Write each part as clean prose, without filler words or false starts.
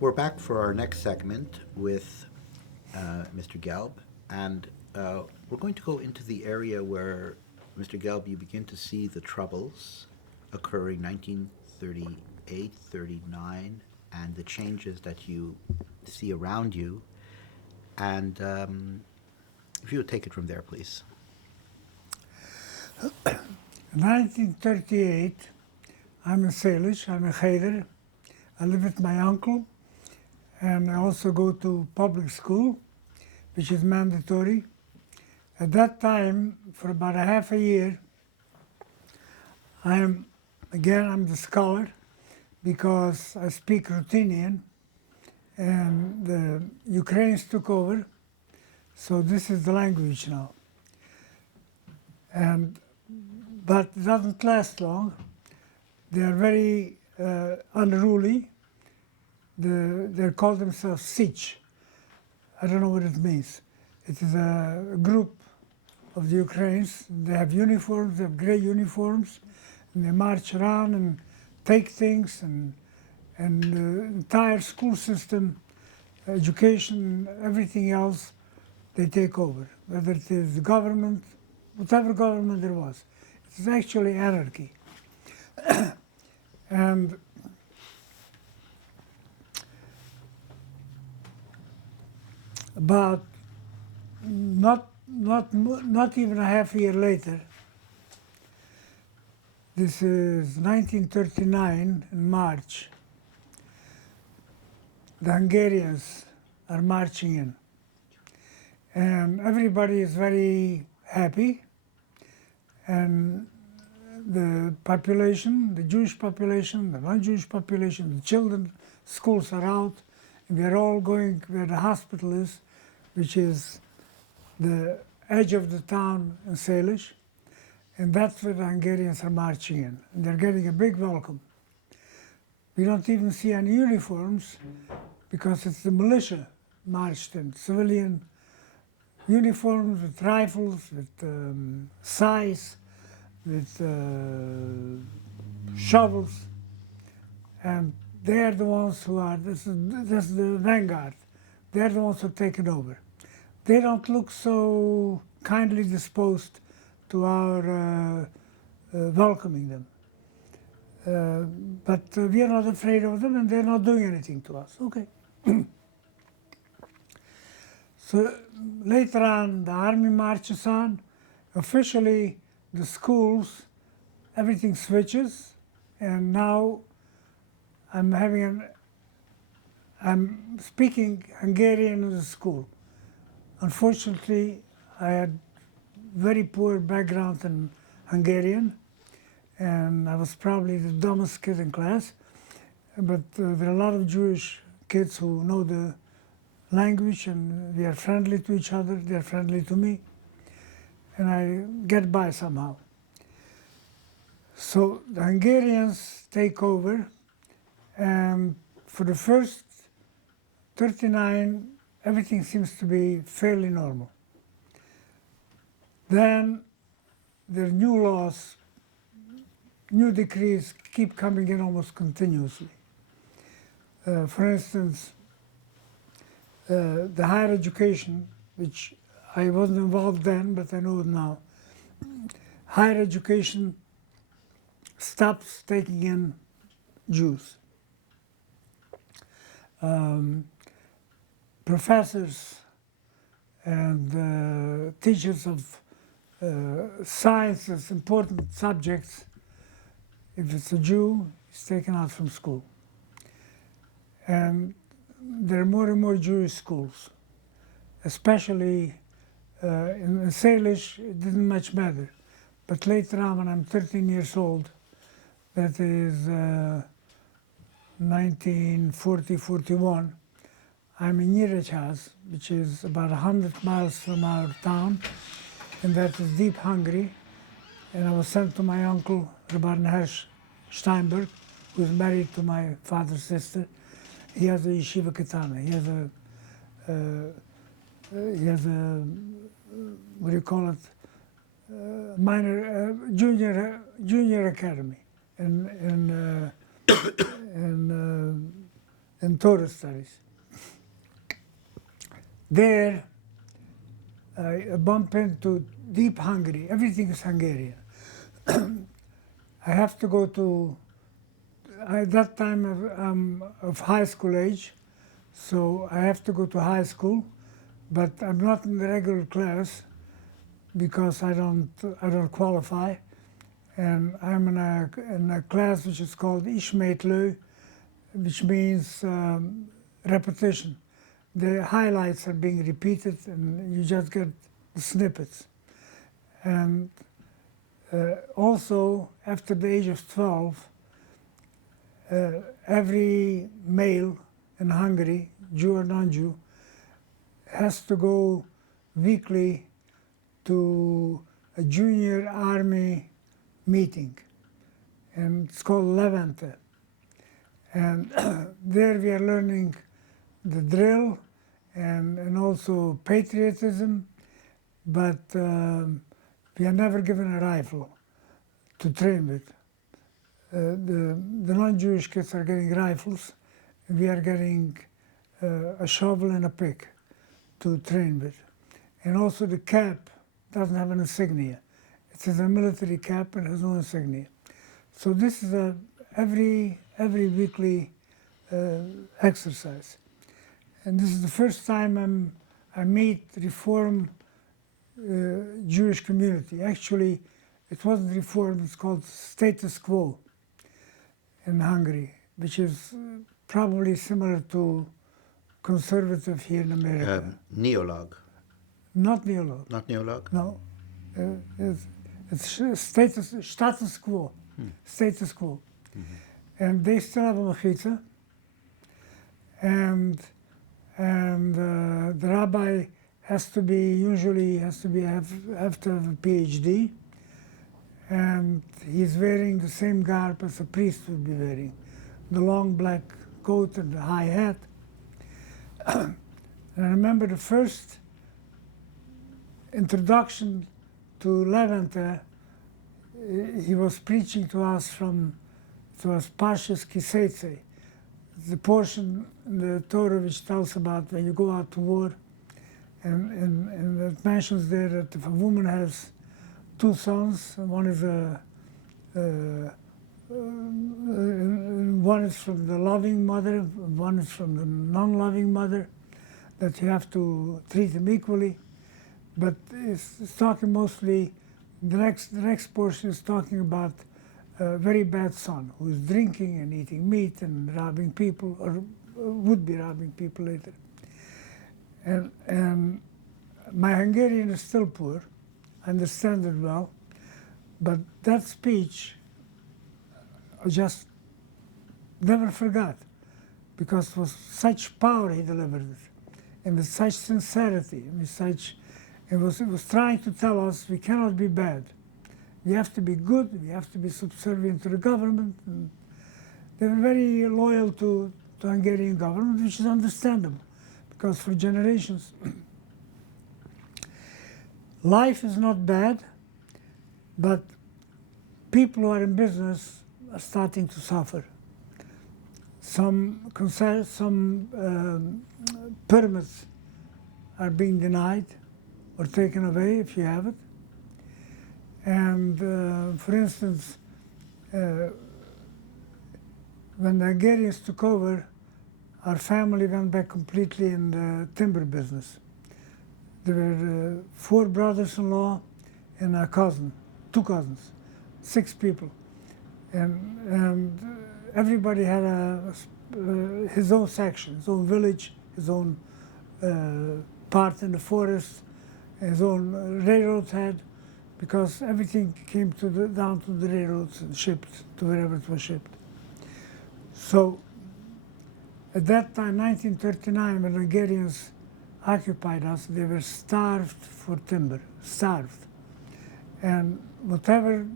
We're back for our next segment with Mr. Gelb, and we're going to go into the area where, Mr. Gelb, you begin to see the troubles occurring 1938, 39, and the changes that you see around you. And if you would take it from there, please. In 1938, I'm in Salish, I'm a Cheder. I live with my uncle, and I also go to public school, which is mandatory. At that time, for about a half a year, I'm the scholar, because I speak Ruthenian, and the Ukrainians took over, so this is the language now. But it doesn't last long. They are very unruly. They call themselves Sich. I don't know what it means. It is a group of the Ukrainians. They have uniforms, they have gray uniforms, and they march around and take things, and the entire school system, education, everything else, they take over. Whether it is the government, whatever government there was. It is actually anarchy. And about not even a half year later, this is 1939 in March, the Hungarians are marching in. And everybody is very happy, and the population, the Jewish population, the non-Jewish population, the children, schools are out, and we are all going where the hospital is, which is the edge of the town in Salish, and that's where the Hungarians are marching in, and they're getting a big welcome. We don't even see any uniforms, because it's the militia marched in, civilian uniforms with rifles, with scythes, with shovels, and they're the ones who are, this is the vanguard, they're the ones who are taken over. They don't look so kindly disposed to our welcoming them. But we are not afraid of them, and they're not doing anything to us. Okay. So later on, the army marches on. Officially, the schools, everything switches, and now I'm speaking Hungarian in the school. Unfortunately, I had very poor background in Hungarian, and I was probably the dumbest kid in class. But there are a lot of Jewish kids who know the language, and we are friendly to each other, they are friendly to me, and I get by somehow. So the Hungarians take over, and for the first 39, everything seems to be fairly normal. Then there are new laws, new decrees keep coming in almost continuously. For instance, the higher education, which I wasn't involved then, but I know it now. Higher education stops taking in Jews. Professors and teachers of sciences, important subjects, if it's a Jew, it's taken out from school. And there are more and more Jewish schools, especially in Salish. It didn't much matter, but later on, when I'm 13 years old, that is 1940-41, I'm in Nyíregyház, which is about 100 miles from our town, and that is deep Hungary. And I was sent to my uncle, Rabbi Steinberg, who is married to my father's sister. He has a yeshiva katana. He has a what do you call it? Junior academy in Torah studies. There, I bump into deep Hungary. Everything is Hungarian. I have to go to, at that time I'm of high school age, so I have to go to high school, but I'm not in the regular class because I don't qualify, and I'm in a class which is called Ismétlő, which means repetition. The highlights are being repeated, and you just get the snippets. And also, after the age of 12, every male in Hungary, Jew or non-Jew, has to go weekly to a junior army meeting, and it's called Levente. And there we are learning the drill and also patriotism, but we are never given a rifle to train with. The non-Jewish kids are getting rifles, and we are getting a shovel and a pick to train with. And also the cap doesn't have an insignia. It is a military cap and has no insignia. So this is every weekly exercise. And this is the first time I meet Reform Jewish community. Actually, it wasn't Reform, it's called status quo in Hungary, which is probably similar to conservative here in America. Neolog. Not neolog. Not neolog? No. It's status quo. Status quo. Mm-hmm. And they still have a mechitza. And the rabbi have to have a PhD, and he's wearing the same garb as a priest would be wearing, the long black coat and the high hat. And I remember the first introduction to Levente, he was preaching to us it was Parshas Kisetse, the portion in the Torah which tells about when you go out to war, and it mentions there that if a woman has two sons, one is from the loving mother, one is from the non-loving mother, that you have to treat them equally. But it's talking mostly, the next portion is talking about a very bad son who is drinking and eating meat and robbing people, or would be robbing people later. And my Hungarian is still poor, I understand it well, but that speech I just never forgot, because it was such power he delivered it, and with such sincerity, and with such, it was trying to tell us we cannot be bad. We have to be good, we have to be subservient to the government. And they were very loyal to the Hungarian government, which is understandable, because for generations, life is not bad, but people who are in business are starting to suffer. Some permits are being denied or taken away if you have it. And for instance, when the Hungarians took over, our family went back completely in the timber business. There were 4 brothers-in-law and a cousin, 2 cousins, 6 people. And everybody had his own section, his own village, his own part in the forest, his own railroad head, because everything came down to the railroads and shipped to wherever it was shipped. So at that time, 1939, when the Hungarians occupied us, they were starved for timber, starved. And whatever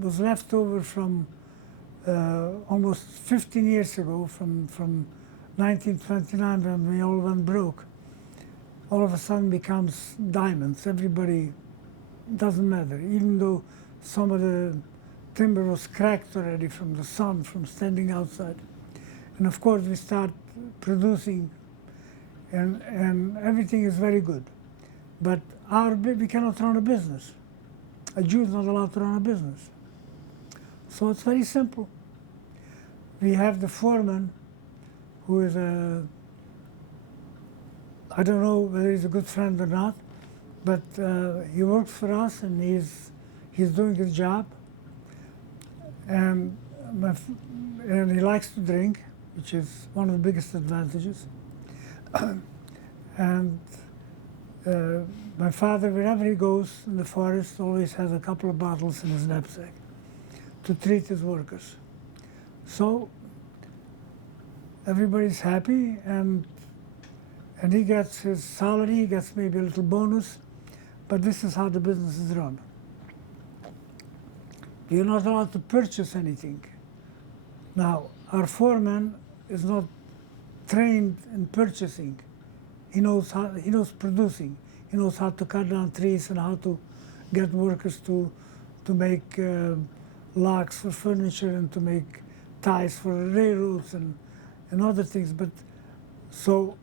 was left over from almost 15 years ago, from 1929, when we all went broke, all of a sudden becomes diamonds. Everybody, doesn't matter, even though some of the timber was cracked already from the sun, from standing outside. And of course we start producing, and everything is very good. But we cannot run a business. A Jew is not allowed to run a business. So it's very simple. We have the foreman, who is I don't know whether he's a good friend or not, but he works for us and he's doing his job. And he likes to drink, which is one of the biggest advantages. And my father, wherever he goes in the forest, always has a couple of bottles in his knapsack to treat his workers. So everybody's happy, and he gets his salary, he gets maybe a little bonus, but this is how the business is run. You're not allowed to purchase anything. Now, our foreman is not trained in purchasing. He knows producing. He knows how to cut down trees and how to get workers to make logs for furniture and to make ties for railroads and other things. But so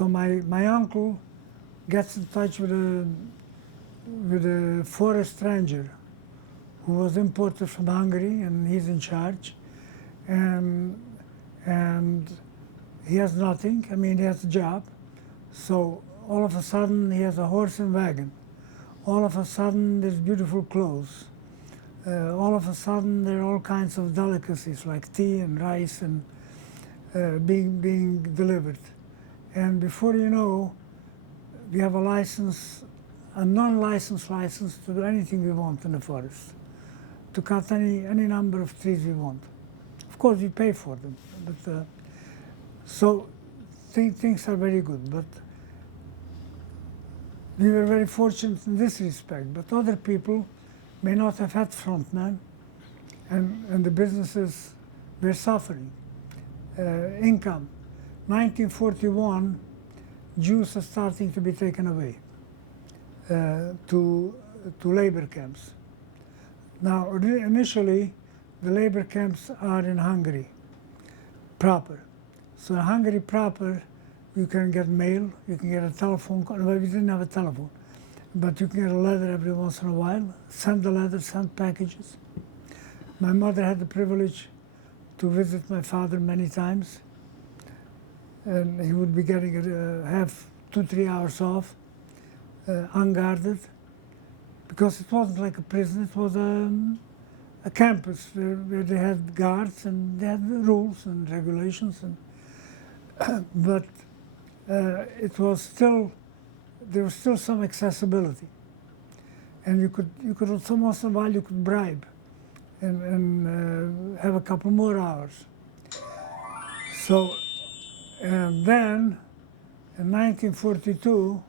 my uncle gets in touch with a forest ranger who was imported from Hungary, and he's in charge, and he has nothing. I mean, he has a job. So all of a sudden he has a horse and wagon. All of a sudden there's beautiful clothes. All of a sudden there are all kinds of delicacies like tea and rice and being delivered. And before you know, we have a license, a non-licensed license to do anything we want in the forest, to cut any number of trees we want. Of course, we pay for them, but so things are very good. But we were very fortunate in this respect. But other people may not have had frontmen, and the businesses were suffering. Income. 1941, Jews are starting to be taken away to labor camps. Now, initially, the labor camps are in Hungary proper. So in Hungary proper, you can get mail, you can get a telephone call. Well, we didn't have a telephone, but you can get a letter every once in a while, send a letter, send packages. My mother had the privilege to visit my father many times, and he would be getting have 2-3 hours off, unguarded, because it wasn't like a prison, it was a campus where they had guards and they had rules and regulations, and but it was still, there was still some accessibility, and you could some once in a while you could bribe and have a couple more hours. So and then in 1942,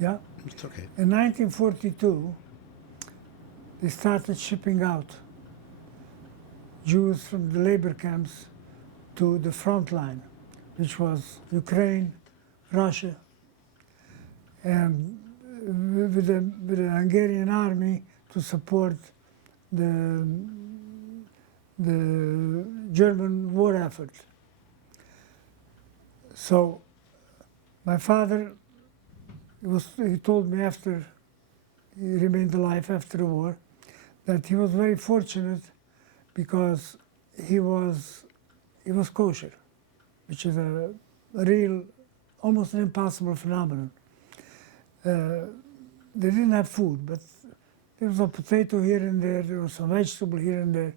yeah, It's okay. in 1942, they started shipping out Jews from the labor camps to the front line, which was Ukraine, Russia, and with the Hungarian army to support the German war effort. So my father, he told me after he remained alive after the war, that he was very fortunate because he was kosher, which is a real, almost an impossible phenomenon. They didn't have food, but there was a potato here and there was some vegetable here and there,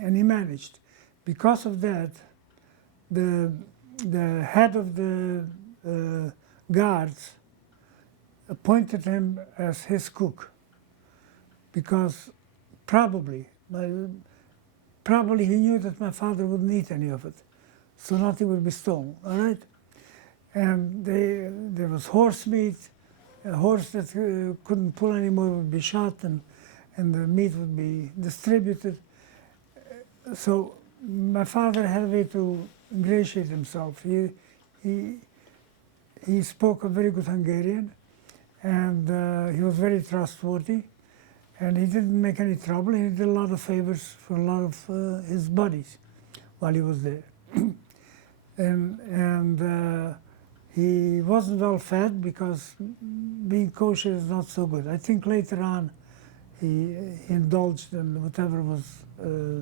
and he managed. Because of that, the head of the guards appointed him as his cook, because probably he knew that my father wouldn't eat any of it, so nothing would be stolen, all right? And there was horse meat. A horse that couldn't pull anymore would be shot, and the meat would be distributed. So my father had a way to ingratiate himself. He spoke a very good Hungarian, and he was very trustworthy, and he didn't make any trouble. He did a lot of favors for a lot of his buddies while he was there. and he wasn't well fed because being kosher is not so good. I think later on he indulged in whatever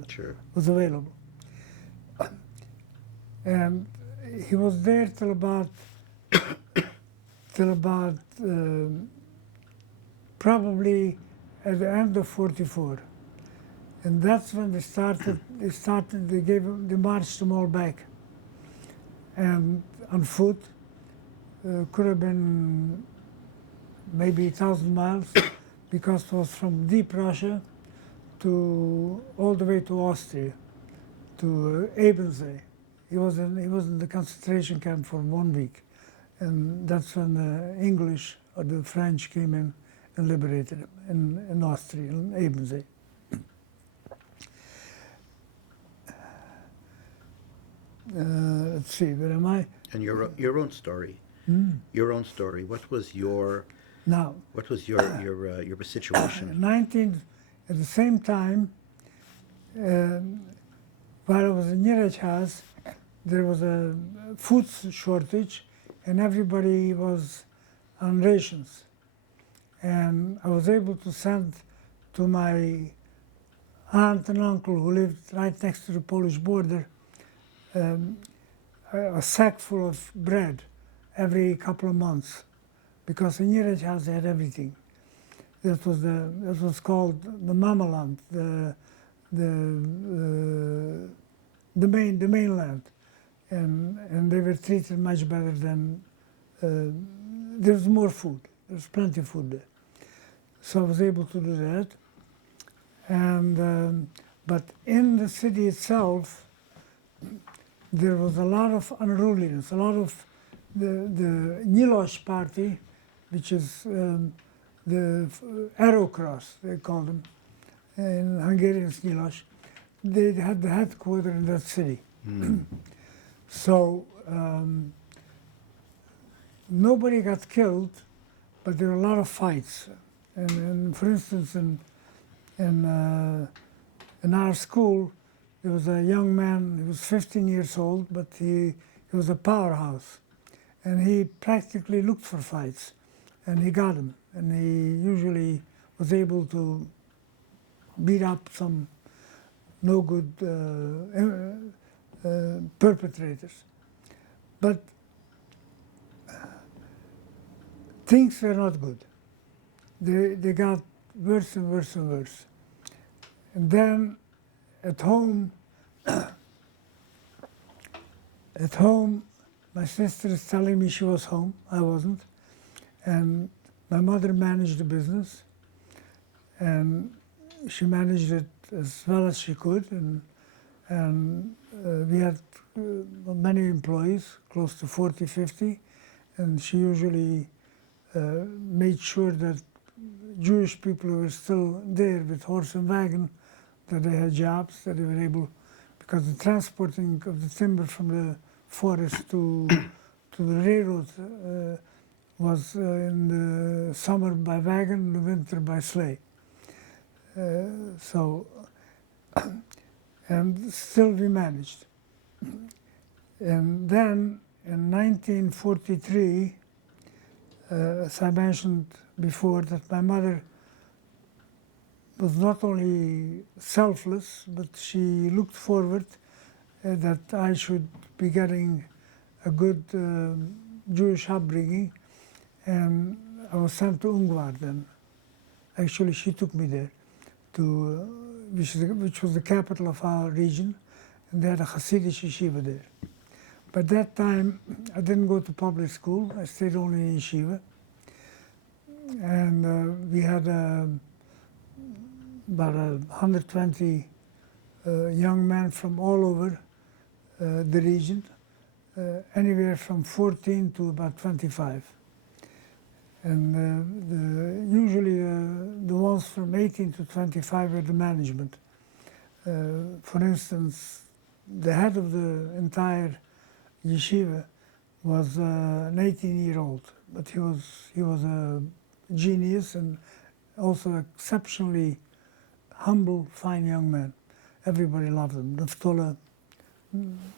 Sure. was available. And he was there till about probably at the end of '44, and that's when they marched them all back, and on foot. Could have been maybe 1,000 miles because it was from deep Russia to all the way to Austria, to Ebensee. He was in the concentration camp for 1 week, and that's when the English or the French came in and liberated him in Austria, in Ebensee. Let's see, where am I? And your own story. Your own story. What was your Now, your situation? at the same time, while I was in Nyíregyház, there was a food shortage, and everybody was on rations. And I was able to send to my aunt and uncle who lived right next to the Polish border a sack full of bread every couple of months, because in Nyíregyház they had everything. That was called the Mamaland, the mainland, and they were treated much better than. There was more food. There was plenty of food there, so I was able to do that. And but in the city itself, there was a lot of unruliness, a lot of the Nyilas party, which is the arrow cross, they call them, in Hungarian Nyilas. They had the headquarters in that city. So nobody got killed, but there were a lot of fights. And for instance, in our school, there was a young man, he was 15 years old, but he was a powerhouse. And he practically looked for fights, and he got them. And he usually was able to beat up some no good perpetrators. But things were not good. They got worse and worse and worse. And then at home, my sister is telling me she was home. I wasn't. And my mother managed the business, and she managed it as well as she could. And we had many employees, close to 40, 50, and she usually made sure that Jewish people who were still there with horse and wagon, that they had jobs, that they were able, because the transporting of the timber from the forest to the railroad was in the summer by wagon, in the winter by sleigh. And still we managed. And then in 1943, as I mentioned before, that my mother was not only selfless, but she looked forward that I should be getting a good Jewish upbringing, and I was sent to Ungvar then. Actually, she took me there, which was the capital of our region, and they had a Hasidic yeshiva there. By that time, I didn't go to public school. I stayed only in yeshiva. And we had about 120 young men from all over the region, anywhere from 14 to about 25. And usually the ones from 18 to 25 were the management. For instance, the head of the entire yeshiva was an 18-year-old, but he was a genius and also exceptionally humble, fine young man. Everybody loved him. Naftola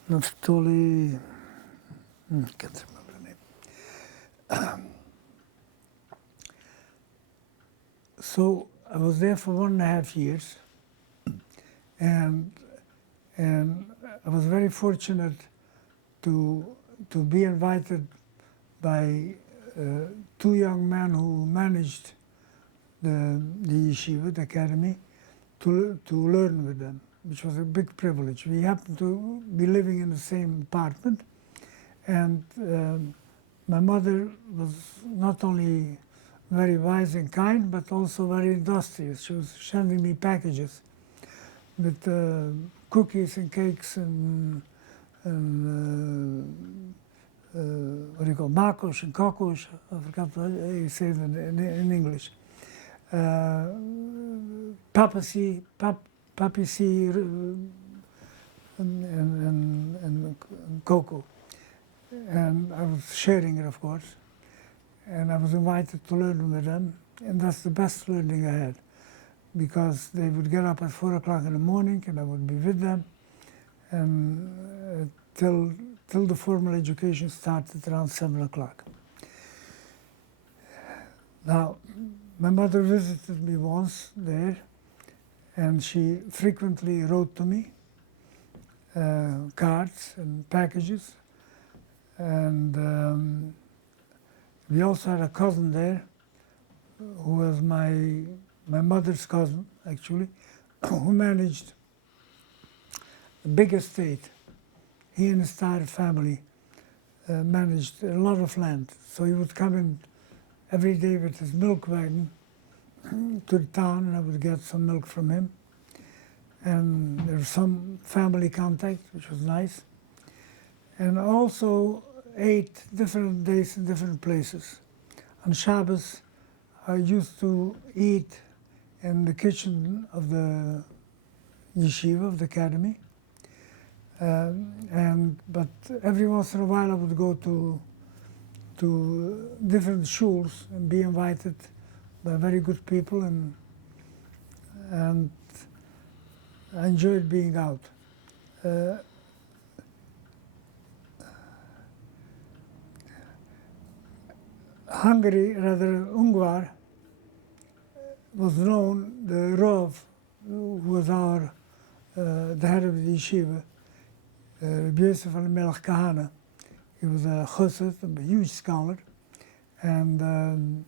Naftali, can't remember the name. So I was there for 1.5 years, and I was very fortunate to be invited by two young men who managed the yeshiva, the academy, to learn with them, which was a big privilege. We happened to be living in the same apartment, and my mother was not only very wise and kind, but also very industrious. She was sending me packages with cookies and cakes and what do you call, makos and kokos. I forgot how you say it in English. Papacy, and cocoa. And I was sharing it, of course. And I was invited to learn with them, and that's the best learning I had, because they would get up at 4 o'clock in the morning, and I would be with them, and till the formal education started around 7 o'clock. Now, my mother visited me once there, and she frequently wrote to me cards and packages, and we also had a cousin there who was my mother's cousin, actually, who managed a big estate. He and his entire family managed a lot of land. So he would come in every day with his milk wagon to the town, and I would get some milk from him. And there was some family contact, which was nice. And also ate different days in different places. On Shabbos, I used to eat in the kitchen of the yeshiva, of the academy. But every once in a while I would go to different shuls and be invited by very good people, and I enjoyed being out. Hungary, rather Ungvar, was known, the Rav, who was the head of the yeshiva, Yosef al-Melech Kahana. He was a chassid, a huge scholar, and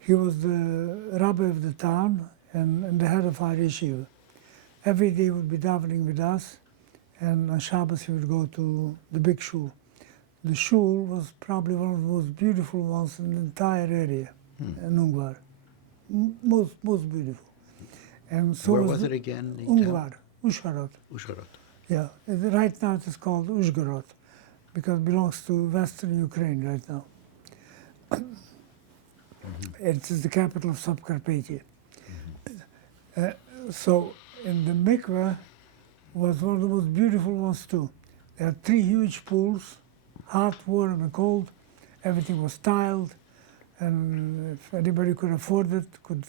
he was the rabbi of the town and the head of our yeshiva. Every day he would be davening with us, and on Shabbos he would go to the big shul. The shul was probably one of the most beautiful ones in the entire area in Ungvar. Most beautiful. And so where was it again? Ungvar, Uzhhorod. Uzhhorod. Yeah, right now it is called Uzhhorod, because it belongs to Western Ukraine right now. It is the capital of Subcarpathia. So, in the mikveh was one of the most beautiful ones too. There are 3 huge pools, hot, warm, and cold. Everything was tiled, and if anybody could afford it, could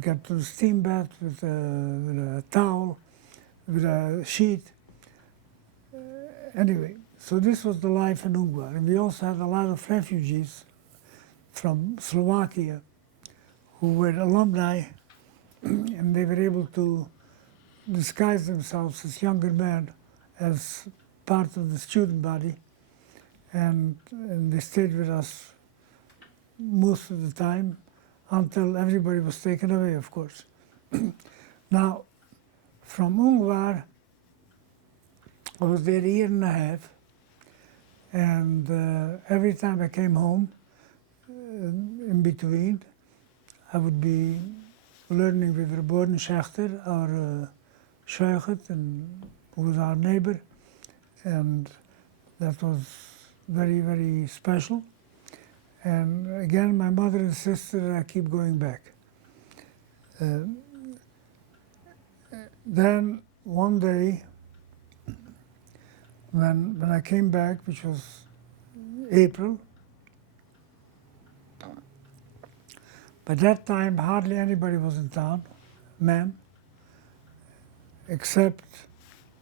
get to the steam bath with a towel, with a sheet. Anyway, so this was the life in Ungvar. And we also had a lot of refugees from Slovakia who were alumni, and they were able to disguise themselves as younger men as part of the student body, and they stayed with us most of the time until everybody was taken away, of course. Now, from Ungvar, I was there 1.5 years, and every time I came home, in between, I would be learning with Reborn Schechter, our shaykhut, who was our neighbor, and that was very, very special. And again, my mother insisted that I keep going back. Then one day, when I came back, which was April, by that time hardly anybody was in town, men. except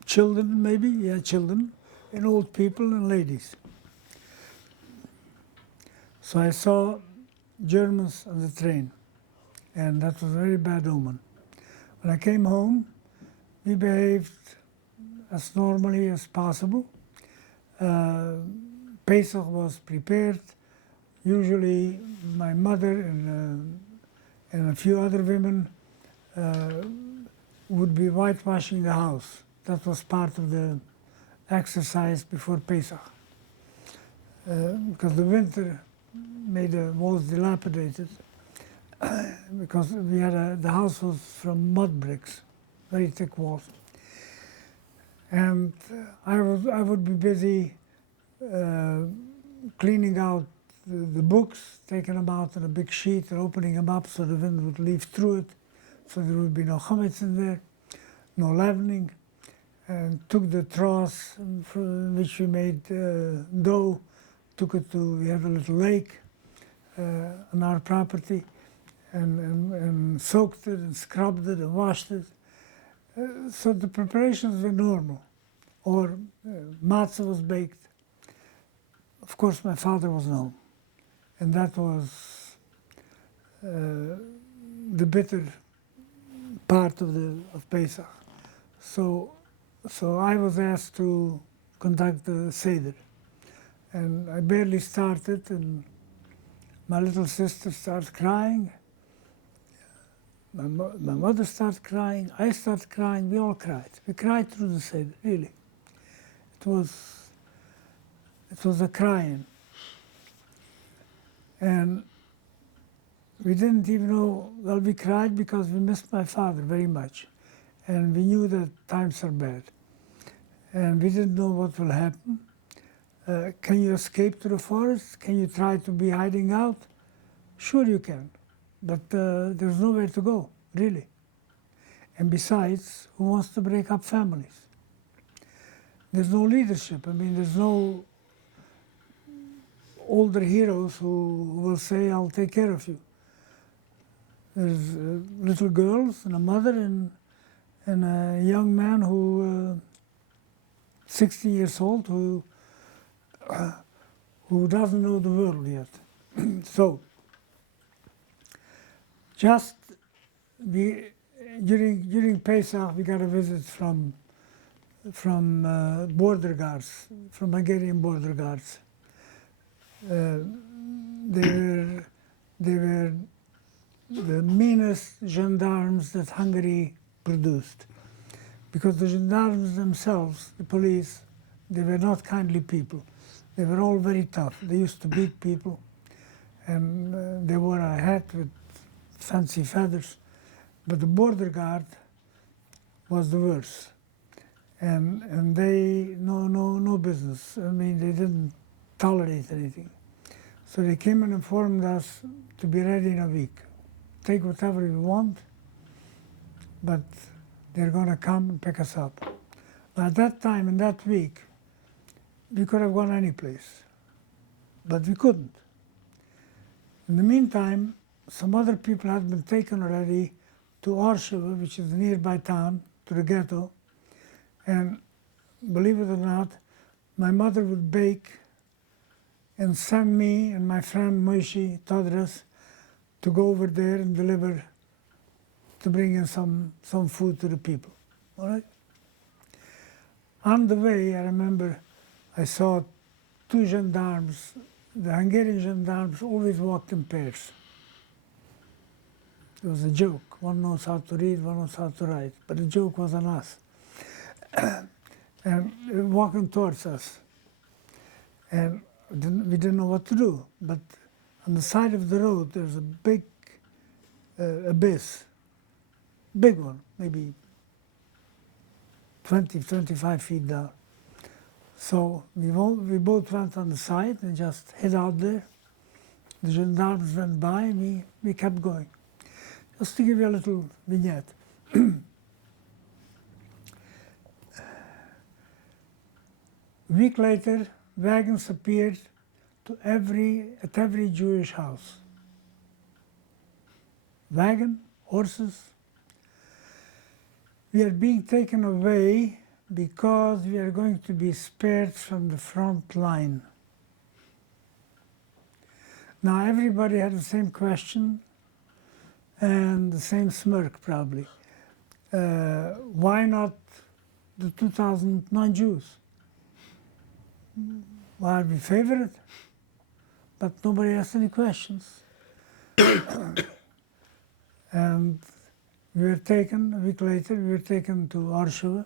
children maybe, yeah, children, and old people and ladies. So I saw Germans on the train, and that was a very bad omen. When I came home, we behaved as normally as possible. Pesach was prepared. Usually my mother and a few other women would be whitewashing the house. That was part of the exercise before Pesach. Because the winter made the walls dilapidated, because we had the house was from mud bricks, very thick walls. And I would be busy cleaning out the books, taking them out on a big sheet and opening them up so the wind would leave through it, so there would be no chametz in there, no leavening, and took the troughs from which we made dough, took it to, we had a little lake on our property, and soaked it and scrubbed it and washed it. So the preparations were normal. Or matzah was baked. Of course, my father was home, and that was the bitter part of Pesach. So I was asked to conduct the Seder, and I barely started, and my little sister started crying. My mother started crying. I started crying. We all cried. We cried through the Seder, really. It was a crying. And we didn't even know, well, we cried because we missed my father very much. And we knew that times are bad. And we didn't know what will happen. Can you escape to the forest? Can you try to be hiding out? Sure you can, but there's nowhere to go, really. And besides, who wants to break up families? There's no leadership. I mean, there's no older heroes who will say, I'll take care of you. There's little girls and a mother and a young man who, 60 years old, who doesn't know the world yet. So, just during Pesach, we got a visit from border guards, from Hungarian border guards. They were the meanest gendarmes that Hungary produced, because the gendarmes themselves, the police, they were not kindly people. They were all very tough. They used to beat people, and they wore a hat with fancy feathers. But the border guard was the worst. And they, no business. I mean, they didn't tolerate anything. So they came and informed us to be ready in a week. Take whatever you want, but they're gonna come and pick us up. At that time, in that week, we could have gone any place, but we couldn't. In the meantime, some other people had been taken already to Auschwitz, which is a nearby town, to the Ghetto. And believe it or not, my mother would bake and send me and my friend Moishi Todres to go over there and deliver, to bring in some food to the people. All right? On the way, I remember I saw two gendarmes. The Hungarian gendarmes always walked in pairs. It was a joke. One knows how to read, one knows how to write. But the joke was on us. And walking towards us. And we didn't know what to do. But on the side of the road, there's a big abyss. Big one, maybe 20, 25 feet down. So we both went on the side and just hid out there. The gendarmes went by and we kept going. Just to give you a little vignette. A week later, wagons appeared at every Jewish house. Wagon, horses. we are being taken away because we are going to be spared from the front line. Now everybody had the same question and the same smirk probably. Why not the 2,000 non-Jews? Why we favor it? But nobody asked any questions. And we were taken, a week later, we were taken to Auschwitz,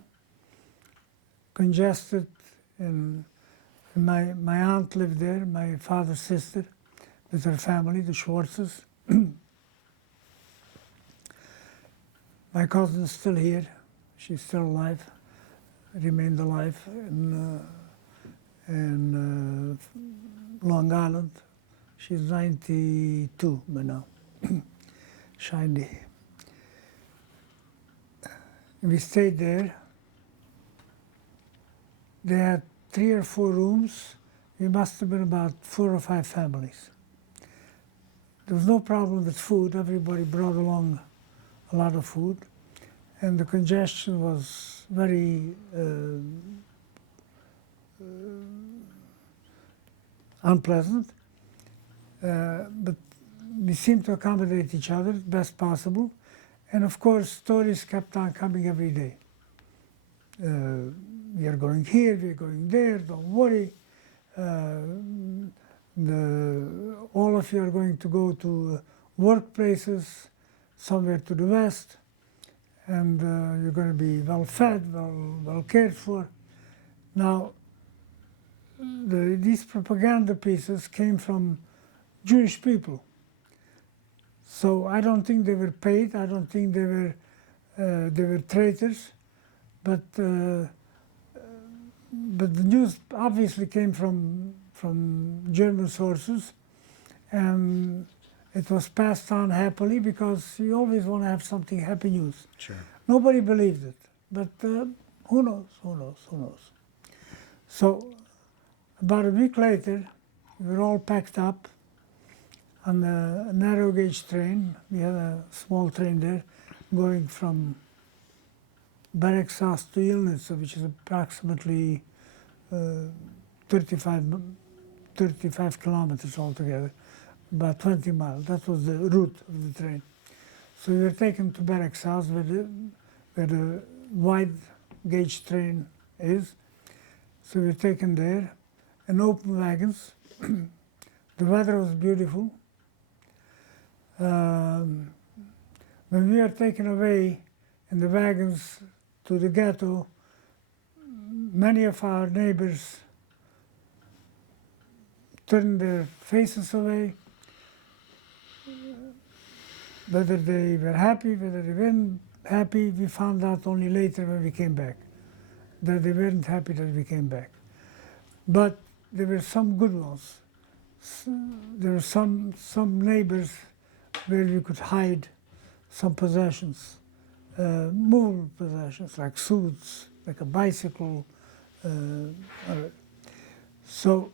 congested, and my aunt lived there, my father's sister, with her family, the Schwartzes. My cousin is still here. She's still alive, remained alive in Long Island. She's 92 by now, shiny. We stayed there. They had 3 or 4 rooms. We must have been about 4 or 5 families. There was no problem with food. Everybody brought along a lot of food. And the congestion was very unpleasant. But we seemed to accommodate each other best possible. And of course, stories kept on coming every day. We are going here, we are going there, don't worry. All of you are going to go to workplaces somewhere to the west, and you're going to be well fed, well cared for. Now, these propaganda pieces came from Jewish people. So I don't think they were paid, I don't think they were traitors, but the news obviously came from German sources, and it was passed on happily because you always want to have something happy news. Sure. Nobody believed it, but who knows? So about a week later, we were all packed up on a narrow gauge train. We had a small train there going from Barracks House to Ilnitz, which is approximately 35 kilometers altogether, about 20 miles. That was the route of the train. So we were taken to Barracks House where the wide gauge train is. So we were taken there in open wagons. The weather was beautiful. When we were taken away in the wagons to the ghetto, many of our neighbors turned their faces away. Whether they were happy, whether they weren't happy, we found out only later when we came back, that they weren't happy that we came back. But there were some good ones. There were some neighbors where we could hide some possessions, movable possessions like suits, like a bicycle. So,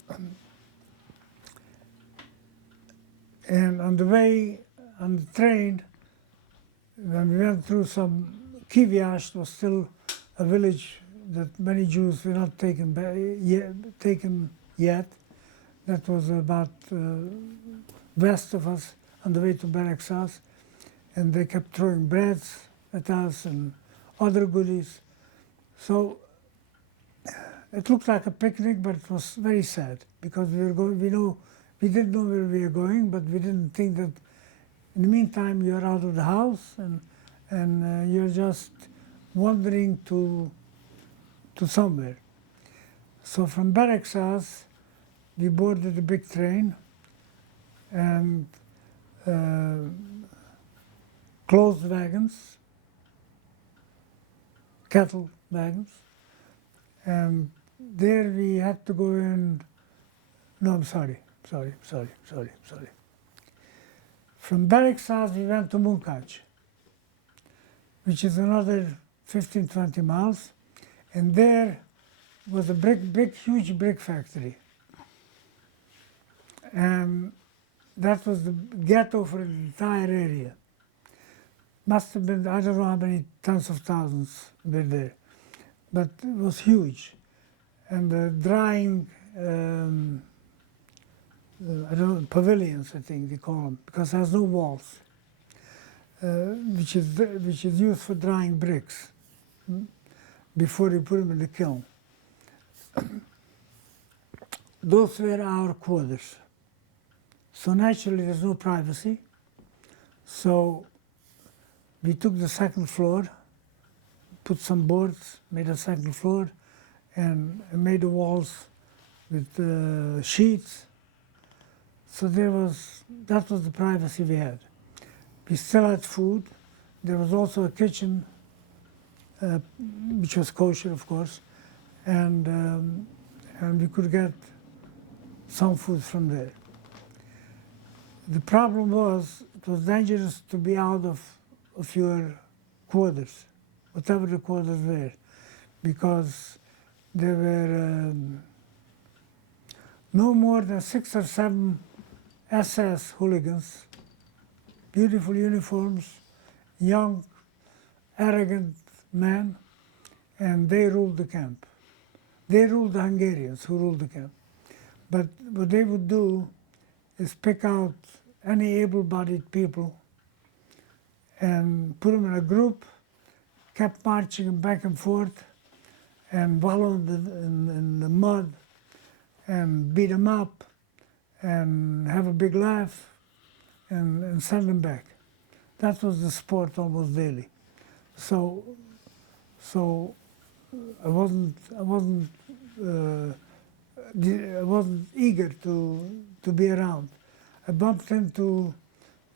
and on the way on the train, when we went through some Kiviash, was still a village that many Jews were not taken yet. That was about west of us on the way to Barracks House, and they kept throwing breads at us and other goodies. So it looked like a picnic, but it was very sad because we were going. We didn't know where we were going, but we didn't think that. In the meantime, you're out of the house and you're just wandering to somewhere. So from Barracks House, we boarded a big train and closed wagons, cattle wagons, and there we had to go in. No, I'm sorry. From Barracks House, we went to Munkac, which is another 15, 20 miles, and there was a huge brick factory. And that was the ghetto for the entire area. Must have been, I don't know how many tens of thousands were there, but it was huge. And the drying, I don't know, pavilions, I think they call them, because there's no walls, which is used for drying bricks before you put them in the kiln. Those were our quarters. So naturally there's no privacy. So we took the second floor, put some boards, made a second floor, and made the walls with sheets. So that was the privacy we had. We still had food. There was also a kitchen, which was kosher, of course, and we could get some food from there. The problem was, it was dangerous to be out of your quarters, whatever the quarters were, because there were no more than 6 or 7 SS hooligans, beautiful uniforms, young, arrogant men, and they ruled the camp. They ruled the Hungarians who ruled the camp. But what they would do is pick out any able-bodied people and put them in a group, kept marching them back and forth, and wallow in the mud, and beat them up, and have a big laugh, and send them back. That was the sport almost daily. So I wasn't eager to be around. I bumped into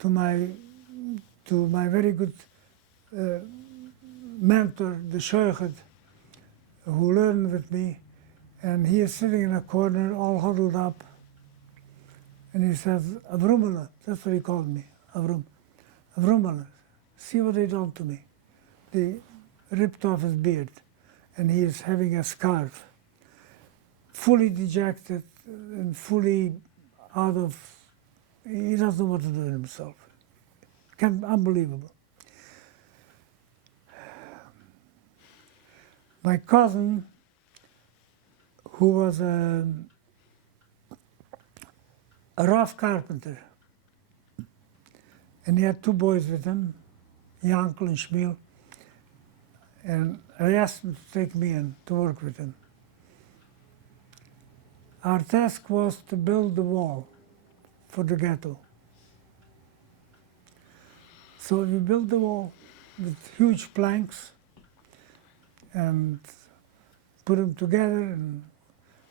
my very good mentor, the Sheikh, who learned with me, and he is sitting in a corner, all huddled up, and he says, "Avrumala," that's what he called me, Avrumala, see what they done to me. They ripped off his beard, and he is having a scarf, fully dejected and fully out of, he doesn't know what to do with himself. Unbelievable. My cousin, who was a rough carpenter, and he had 2 boys with him, Yankel and Shmuel, and I asked him to take me in to work with him. Our task was to build the wall for the ghetto. So we built the wall with huge planks and put them together, and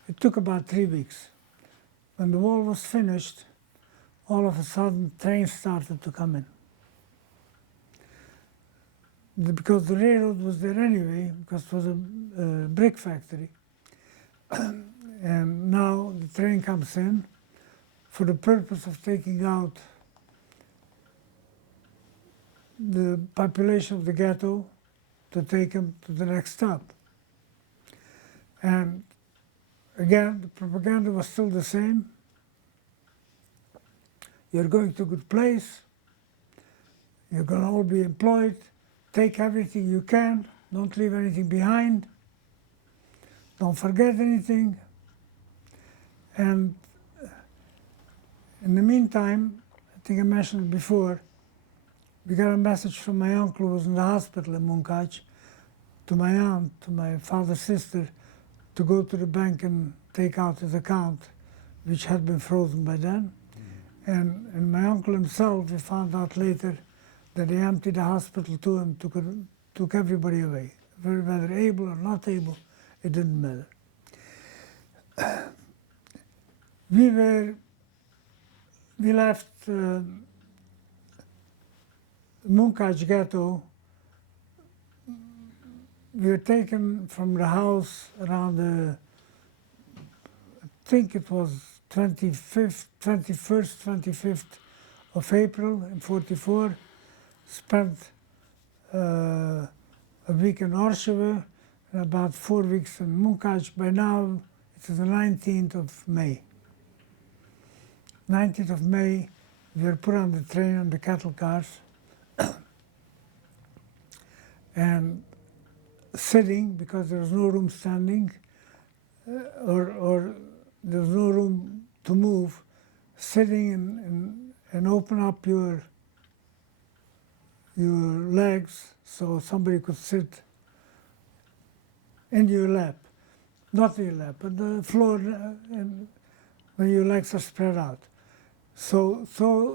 it took about 3 weeks. When the wall was finished, all of a sudden trains started to come in. Because the railroad was there anyway, because it was a brick factory. And now the train comes in for the purpose of taking out the population of the ghetto to take them to the next stop. And again, the propaganda was still the same. You're going to a good place, you're going to all be employed, take everything you can, don't leave anything behind, don't forget anything. And in the meantime, I think I mentioned it before, we got a message from my uncle who was in the hospital in Munkac, to my aunt, to my father's sister, to go to the bank and take out his account, which had been frozen by then. And my uncle himself, we found out later, that they emptied the hospital too and took everybody away. Whether able or not able, it didn't matter. We left Munkac Ghetto. We were taken from the house around I think it was 21st, 25th of April in '44. Spent a week in Auschwitz and about 4 weeks in Munkac. By now, it is the 19th of May. 19th of May, we were put on the train on the cattle cars. and sitting because there was no room standing, or there was no room to move, sitting and open up your legs so somebody could sit in your lap, not in your lap, but the floor, and when your legs are spread out. So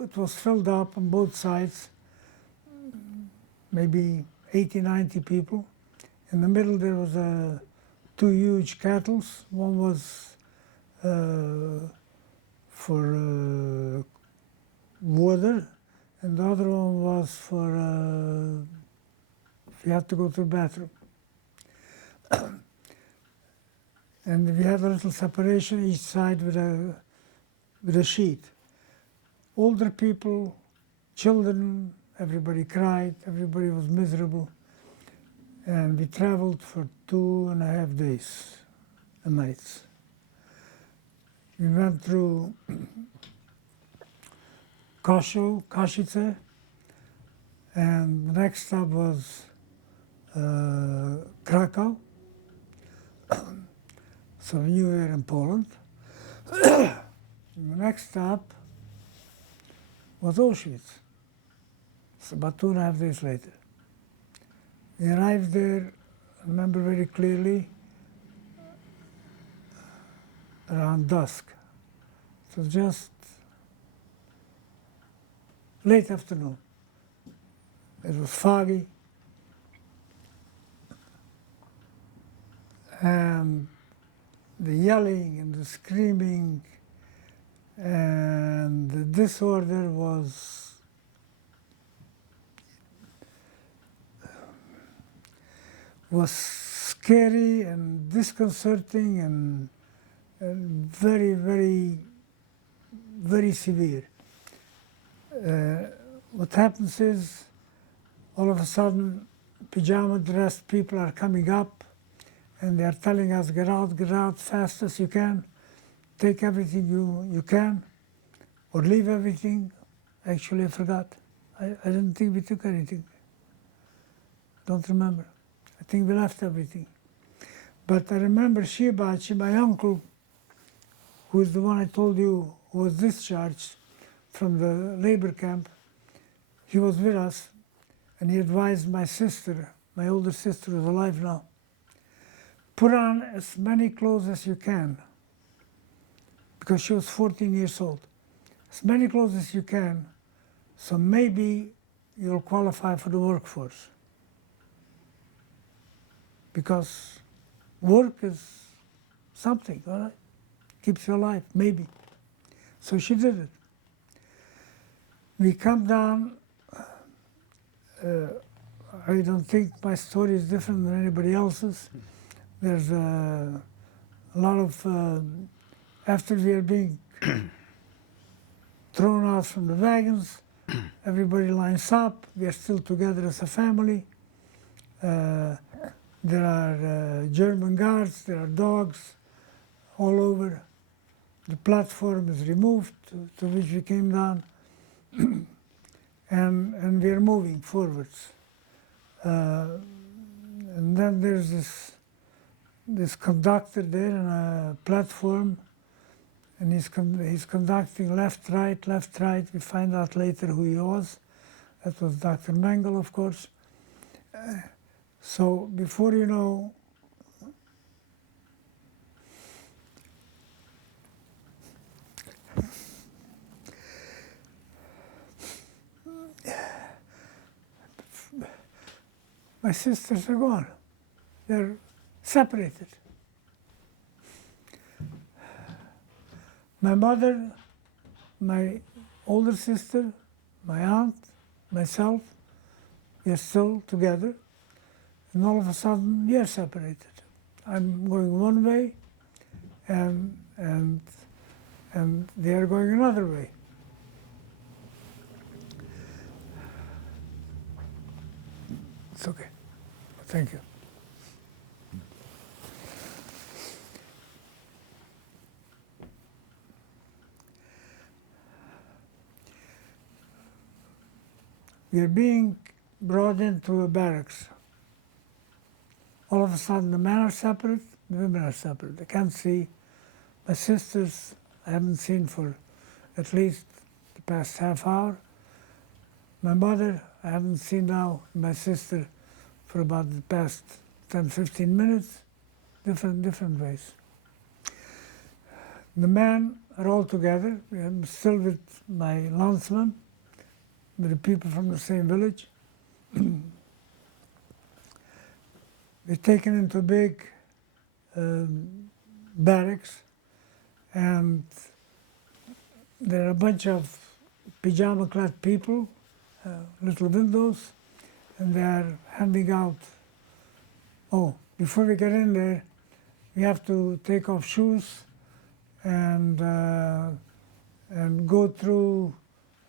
it was filled up on both sides, maybe 80, 90 people. In the middle there was two huge kettles. One was for water, and the other one was for if you had to go to the bathroom. And we had a little separation each side with a sheet. Older people, children, everybody cried, everybody was miserable. And we traveled for 2.5 days and nights. We went through Kosice, and the next stop was Krakow. So we were in Poland. The next stop was Auschwitz. It's about 2.5 days later. We arrived there, I remember very clearly, around dusk. It was just late afternoon. It was foggy. And the yelling and the screaming and the disorder was scary and disconcerting and very, very, very severe. What happens is, all of a sudden, pajama-dressed people are coming up and they are telling us, get out fast as you can, take everything you can, or leave everything. Actually, I forgot. I didn't think we took anything. Don't remember. I think we left everything. But I remember Shibachi, my uncle, who is the one I told you who was discharged from the labor camp. He was with us, and he advised my sister, my older sister who's alive now, put on as many clothes as you can, because she was 14 years old. As many clothes as you can, so maybe you'll qualify for the workforce. Because work is something, all right? Keeps you alive, maybe. So she did it. We come down, I don't think my story is different than anybody else's. There's a lot of, after we are being thrown out from the wagons, everybody lines up, we are still together as a family. There are German guards, there are dogs all over. The platform is removed to which we came down, and we are moving forwards. And then there's this conductor there on a platform, and he's conducting left, right. We find out later who he was. That was Dr. Mengel, of course. So before you know, my sisters are gone. They're separated. My mother, my older sister, my aunt, myself, we are still together. And all of a sudden, we are separated. I'm going one way, and they are going another way. It's okay. Thank you. We are being brought into a barracks. All of a sudden, the men are separate, the women are separate. I can't see my sisters. I haven't seen for at least the past half hour. My mother, I haven't seen now. My sister for about the past 10, 15 minutes, different ways. The men are all together. I'm still with my landsman, with the people from the same village. They're taken into big barracks, and there are a bunch of pyjama-clad people, little windows, and they're handing out. Oh, before we get in there, we have to take off shoes and go through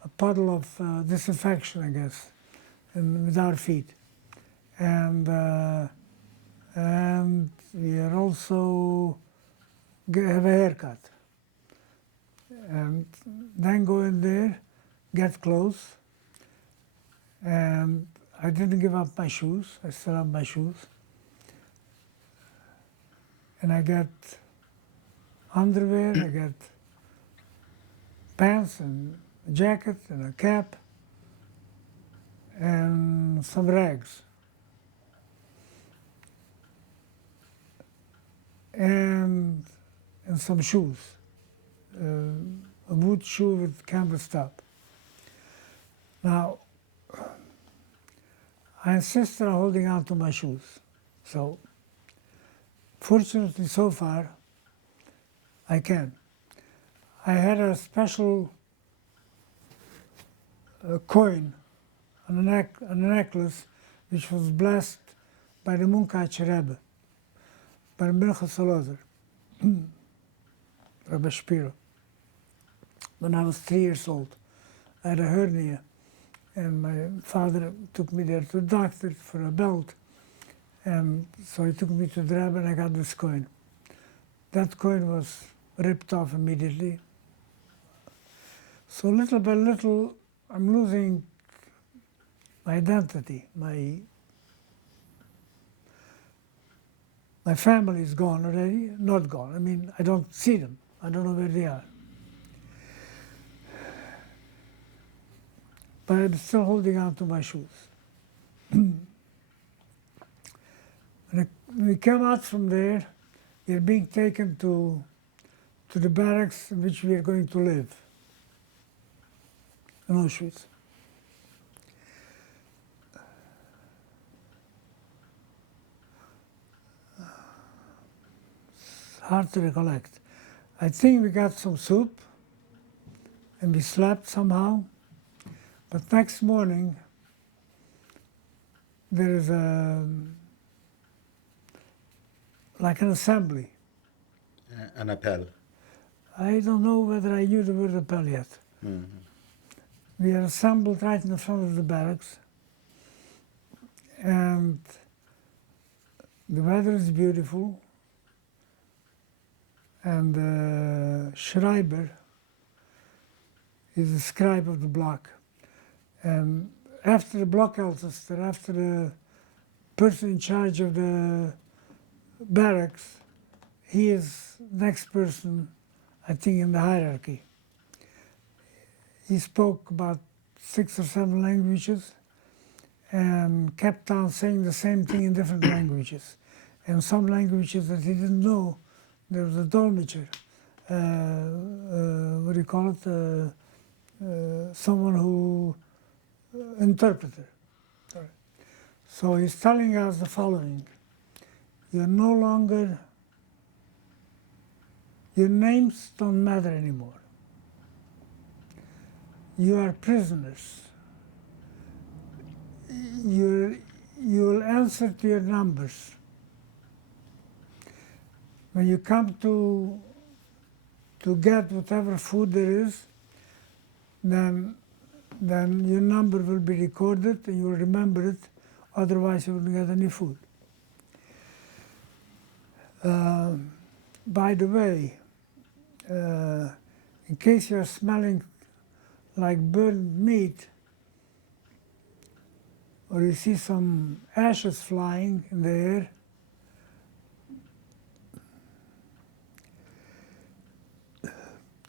a puddle of disinfection, I guess, and with our feet. And we are also have a haircut. And then go in there, get clothes. And I didn't give up my shoes. I still have my shoes. And I get underwear, I get pants and a jacket and a cap and some rags. And some shoes, a boot shoe with canvas top. Now, I insist on holding on to my shoes. So, fortunately so far, I can. I had a special coin on a necklace which was blessed by the Munkach Rebbe, by Mincha Solozer, Rabbi Shapiro. When I was 3 years old, I had a hernia, and my father took me there to the doctor for a belt, and so he took me to the Rebbe and I got this coin. That coin was ripped off immediately. So little by little, I'm losing my identity. My family is gone already, not gone. I mean, I don't see them. I don't know where they are. But I'm still holding on to my shoes. When we came out from there, we are being taken to the barracks in which we are going to live, in Auschwitz. It's hard to recollect. I think we got some soup, and we slept somehow. But next morning, there is like an assembly. An appel. I don't know whether I knew the word appel yet. Mm-hmm. We are assembled right in the front of the barracks, and the weather is beautiful, and the Schreiber is the scribe of the block. And after the block Ältester, after the person in charge of the barracks, he is next person, I think, in the hierarchy. He spoke about 6 or 7 languages and kept on saying the same thing in different languages. And some languages that he didn't know, there was a dolmetscher, what do you call it, someone who, interpreter. Sorry. So he's telling us the following: you're no longer, your names don't matter anymore. You are prisoners. You will answer to your numbers. When you come to get whatever food there is, then your number will be recorded and you will remember it, otherwise you wouldn't get any food. By the way, in case you're smelling like burned meat, or you see some ashes flying in the air,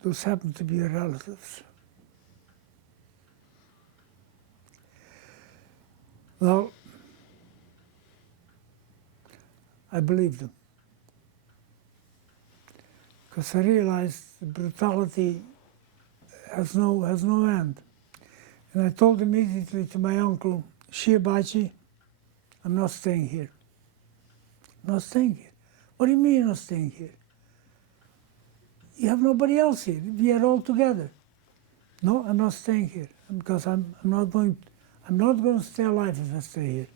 those happened to be your relatives. Well, I believed them. Because I realized the brutality has no end. And I told immediately to my uncle, Shiabachi, I'm not staying here. I'm not staying here. What do you mean you're not staying here? You have nobody else here. We are all together. No, I'm not staying here because I'm not going to stay alive if I stay here.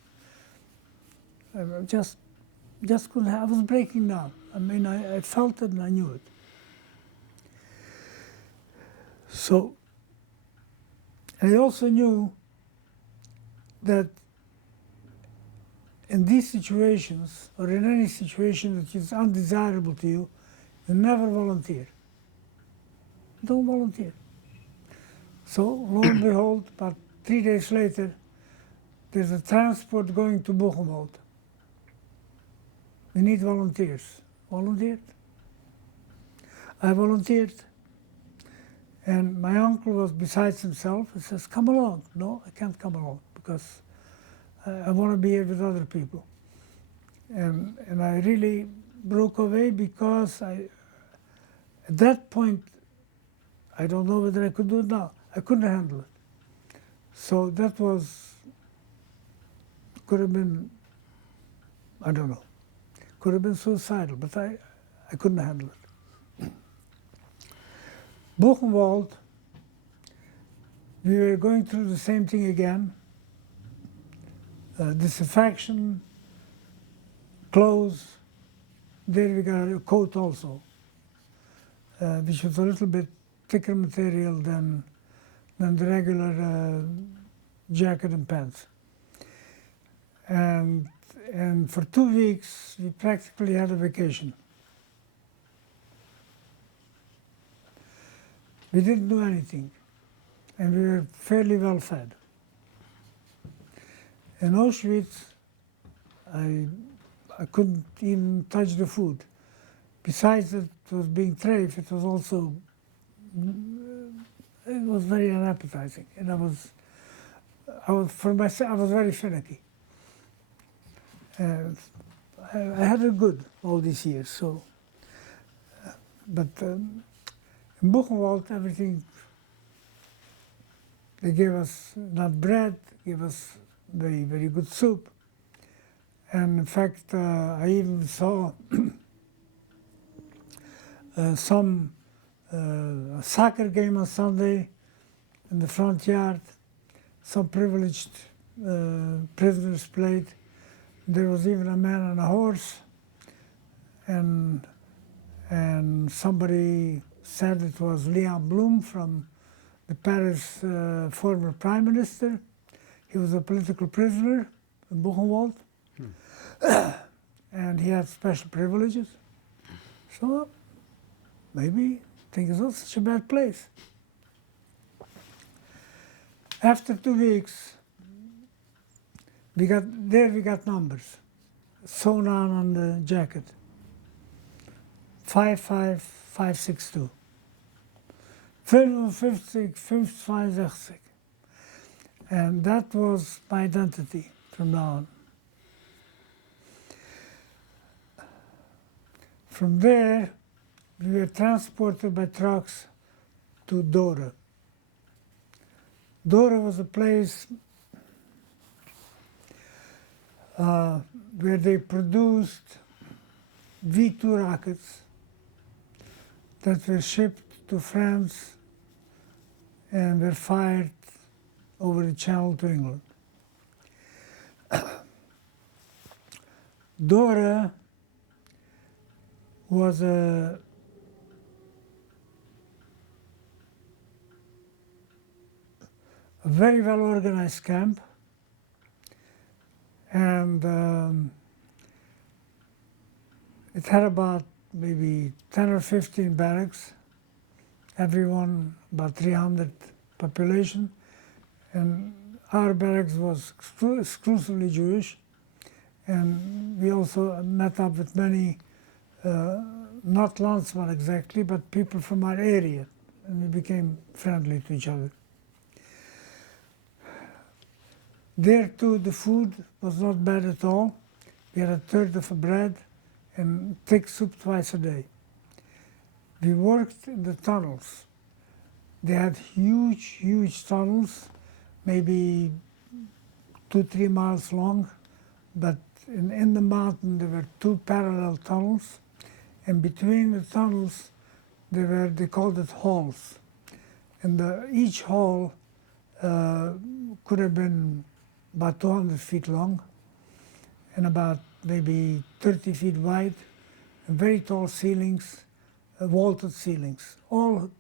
I just couldn't. I was breaking down. I mean, I felt it and I knew it. So I also knew that in these situations, or in any situation that is undesirable to you, you never volunteer. Don't volunteer. So, lo and behold, about 3 days later, there's a transport going to Buchenwald. We need volunteers. Volunteered. I volunteered. And my uncle was besides himself. He says, come along. No, I can't come along because I want to be here with other people. And I really broke away because at that point, I don't know whether I could do it now. I couldn't handle it. So that could have been, I don't know, could have been suicidal, but I couldn't handle it. Buchenwald, we were going through the same thing again. Disaffection, clothes. There we got a coat also, which was a little bit thicker material than the regular jacket and pants. And for 2 weeks, we practically had a vacation. We didn't do anything, and we were fairly well fed. In Auschwitz, I couldn't even touch the food. Besides that it was being treif, it was also, it was very unappetizing. And I was for myself, I was very finicky. I had it good all these years, so, but in Buchenwald, everything, they gave us not bread, gave us very, very good soup. And in fact, I even saw some soccer game on Sunday in the front yard. Some privileged prisoners played. There was even a man on a horse, and somebody said it was Leon Blum from the Paris former prime minister. He was a political prisoner in Buchenwald, and he had special privileges. So maybe things is not such a bad place. After 2 weeks, we got numbers sewn on the jacket. 55562. 5565. And that was my identity from now on. From there, we were transported by trucks to Dora. Dora was a place where they produced V2 rockets that were shipped to France and were fired over the channel to England. Dora was a very well organized camp, and it had about maybe 10 or 15 barracks, everyone about 300 population, and our barracks was exclusively Jewish, and we also met up with many, not landsmen exactly, but people from our area, and we became friendly to each other. There too, the food was not bad at all. We had a third of a bread and thick soup twice a day. We worked in the tunnels. They had huge, huge tunnels, maybe 2-3 miles long, but in the mountain there were 2 parallel tunnels, and between the tunnels they called it halls. And each hall could have been about 200 feet long and about maybe 30 feet wide, and very tall ceilings, vaulted ceilings, all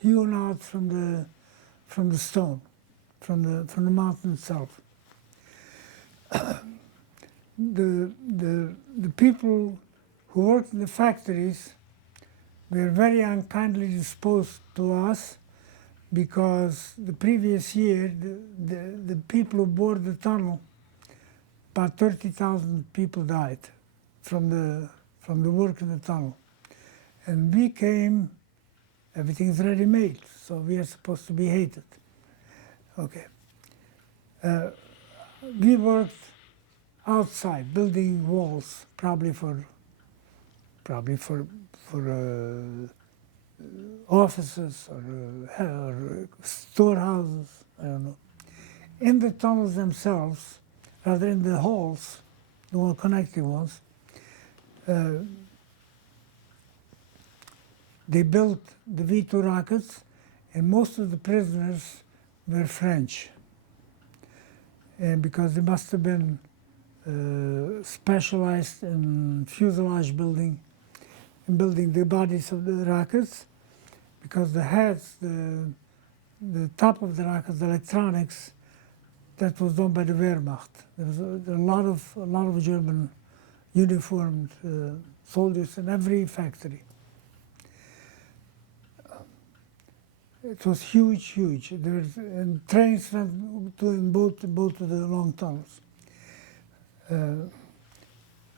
hewn out from the stone, from the mountain itself. The people who worked in the factories were very unkindly disposed to us, because the previous year the people who bored the tunnel, about 30,000 people died from the work in the tunnel. And we came, everything's ready-made, so we are supposed to be hated. Okay. We worked outside, building walls, probably for offices or storehouses, I don't know. In the tunnels themselves, rather in the halls, the one connecting ones, they built the V2 rockets, and most of the prisoners were French. And because they must have been specialized in fuselage building, in building the bodies of the rockets, because the heads, the top of the rockets, the electronics, that was done by the Wehrmacht. There was a lot of German uniformed soldiers in every factory. It was huge, huge. And trains went in both of the long tunnels.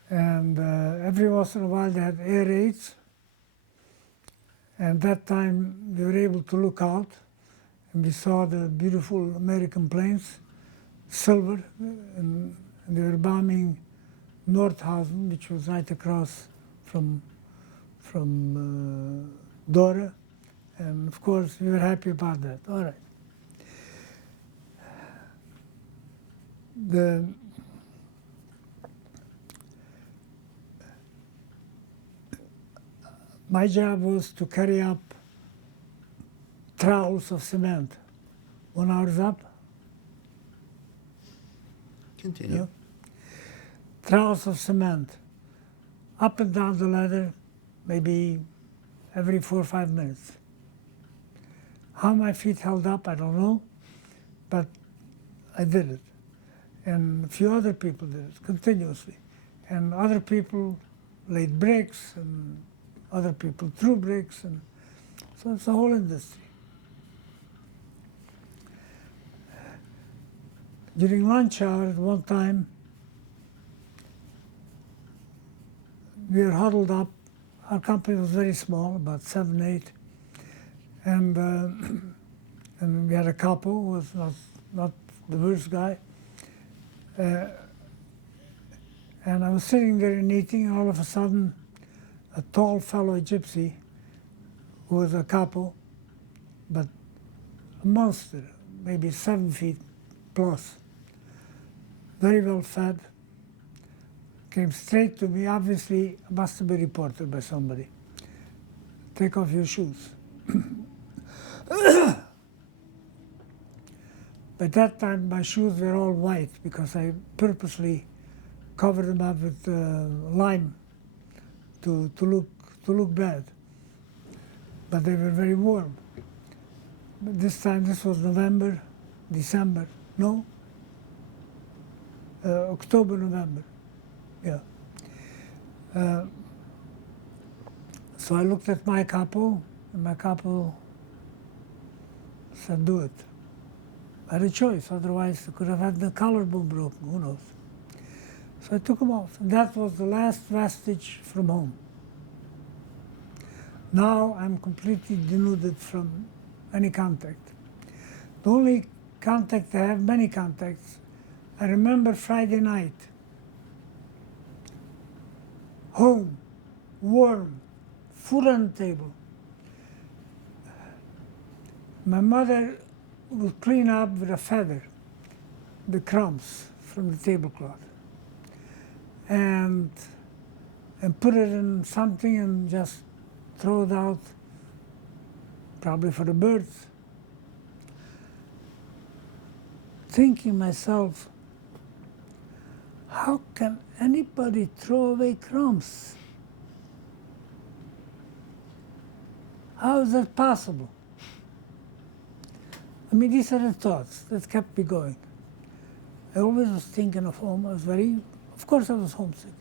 Every once in a while they had air raids. And that time we were able to look out, and we saw the beautiful American planes, silver, and they were bombing Nordhausen, which was right across from Dora. And of course, we were happy about that. All right. My job was to carry up trowels of cement. 1 hour's up. Continue. Yeah. Trowels of cement, up and down the ladder, maybe every 4 or 5 minutes. How my feet held up, I don't know, but I did it. And a few other people did it continuously. And other people laid bricks, and other people threw bricks, and so it's a whole industry. During lunch hour at one time, we were huddled up. Our company was very small, about 7, 8. And we had a couple who was not the worst guy. And I was sitting there and eating, and all of a sudden, a tall fellow gypsy, who was a couple, but a monster, maybe 7 feet plus, very well fed, came straight to me. Obviously, must have been reported by somebody. Take off your shoes. By that time, my shoes were all white because I purposely covered them up with lime to look bad. But they were very warm. But this time, this was November, December, no? October, November, yeah. So I looked at my capo, and my capo said, do it. I had a choice, otherwise I could have had the collarbone broken, who knows. So I took them off, and that was the last vestige from home. Now I'm completely denuded from any contact. The only contact I have, many contacts, I remember Friday night, home, warm, food on the table. My mother would clean up with a feather the crumbs from the tablecloth and put it in something and just throw it out, probably for the birds. Thinking myself, how can anybody throw away crumbs? How is that possible? I mean, these are the thoughts that kept me going. I always was thinking of home. I was of course I was homesick.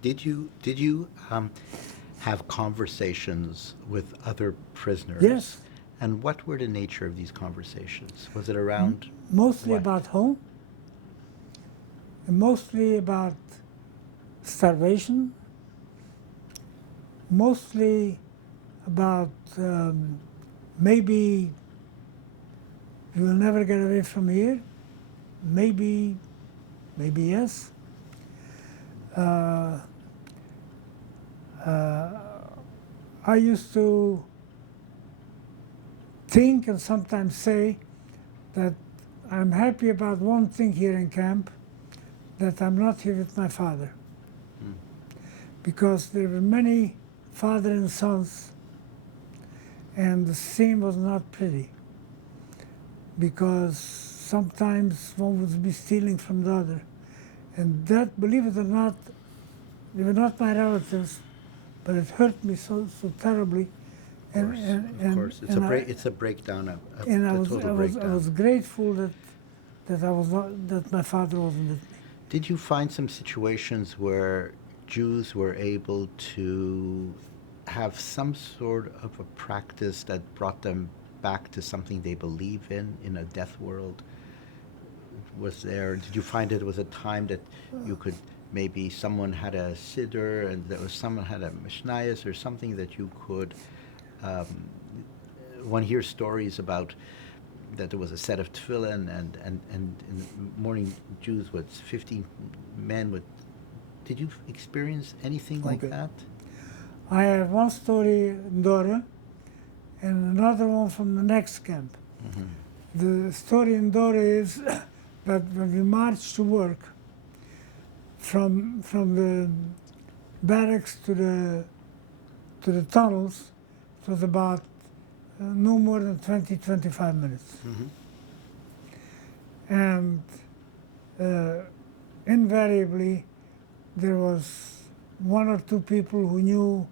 Did you have conversations with other prisoners? Yes. And what were the nature of these conversations? Was it around Mostly what? about home, and mostly about starvation, mostly about maybe we will never get away from here, maybe yes. I used to think and sometimes say that I'm happy about one thing here in camp, that I'm not here with my father. Because there were many father and sons, and the scene was not pretty. Because sometimes one would be stealing from the other. And that, believe it or not, they were not my relatives, but it hurt me so terribly. Of course. It's a breakdown, a total breakdown. I was grateful that my father wasn't with me. Did you find some situations where Jews were able to have some sort of a practice that brought them back to something they believe in a death world? Did you find it was a time that you could, maybe someone had a siddur and there was someone had a mishnayos or something that you could, one hears stories about that there was a set of tefillin and in the morning Jews with 15 men with, did you experience anything like that? I have one story in Dora and another one from the next camp. The story in Dora is that when we marched to work from the barracks to the tunnels, it was about no more than 20-25 minutes. And invariably there was one or two people who knew,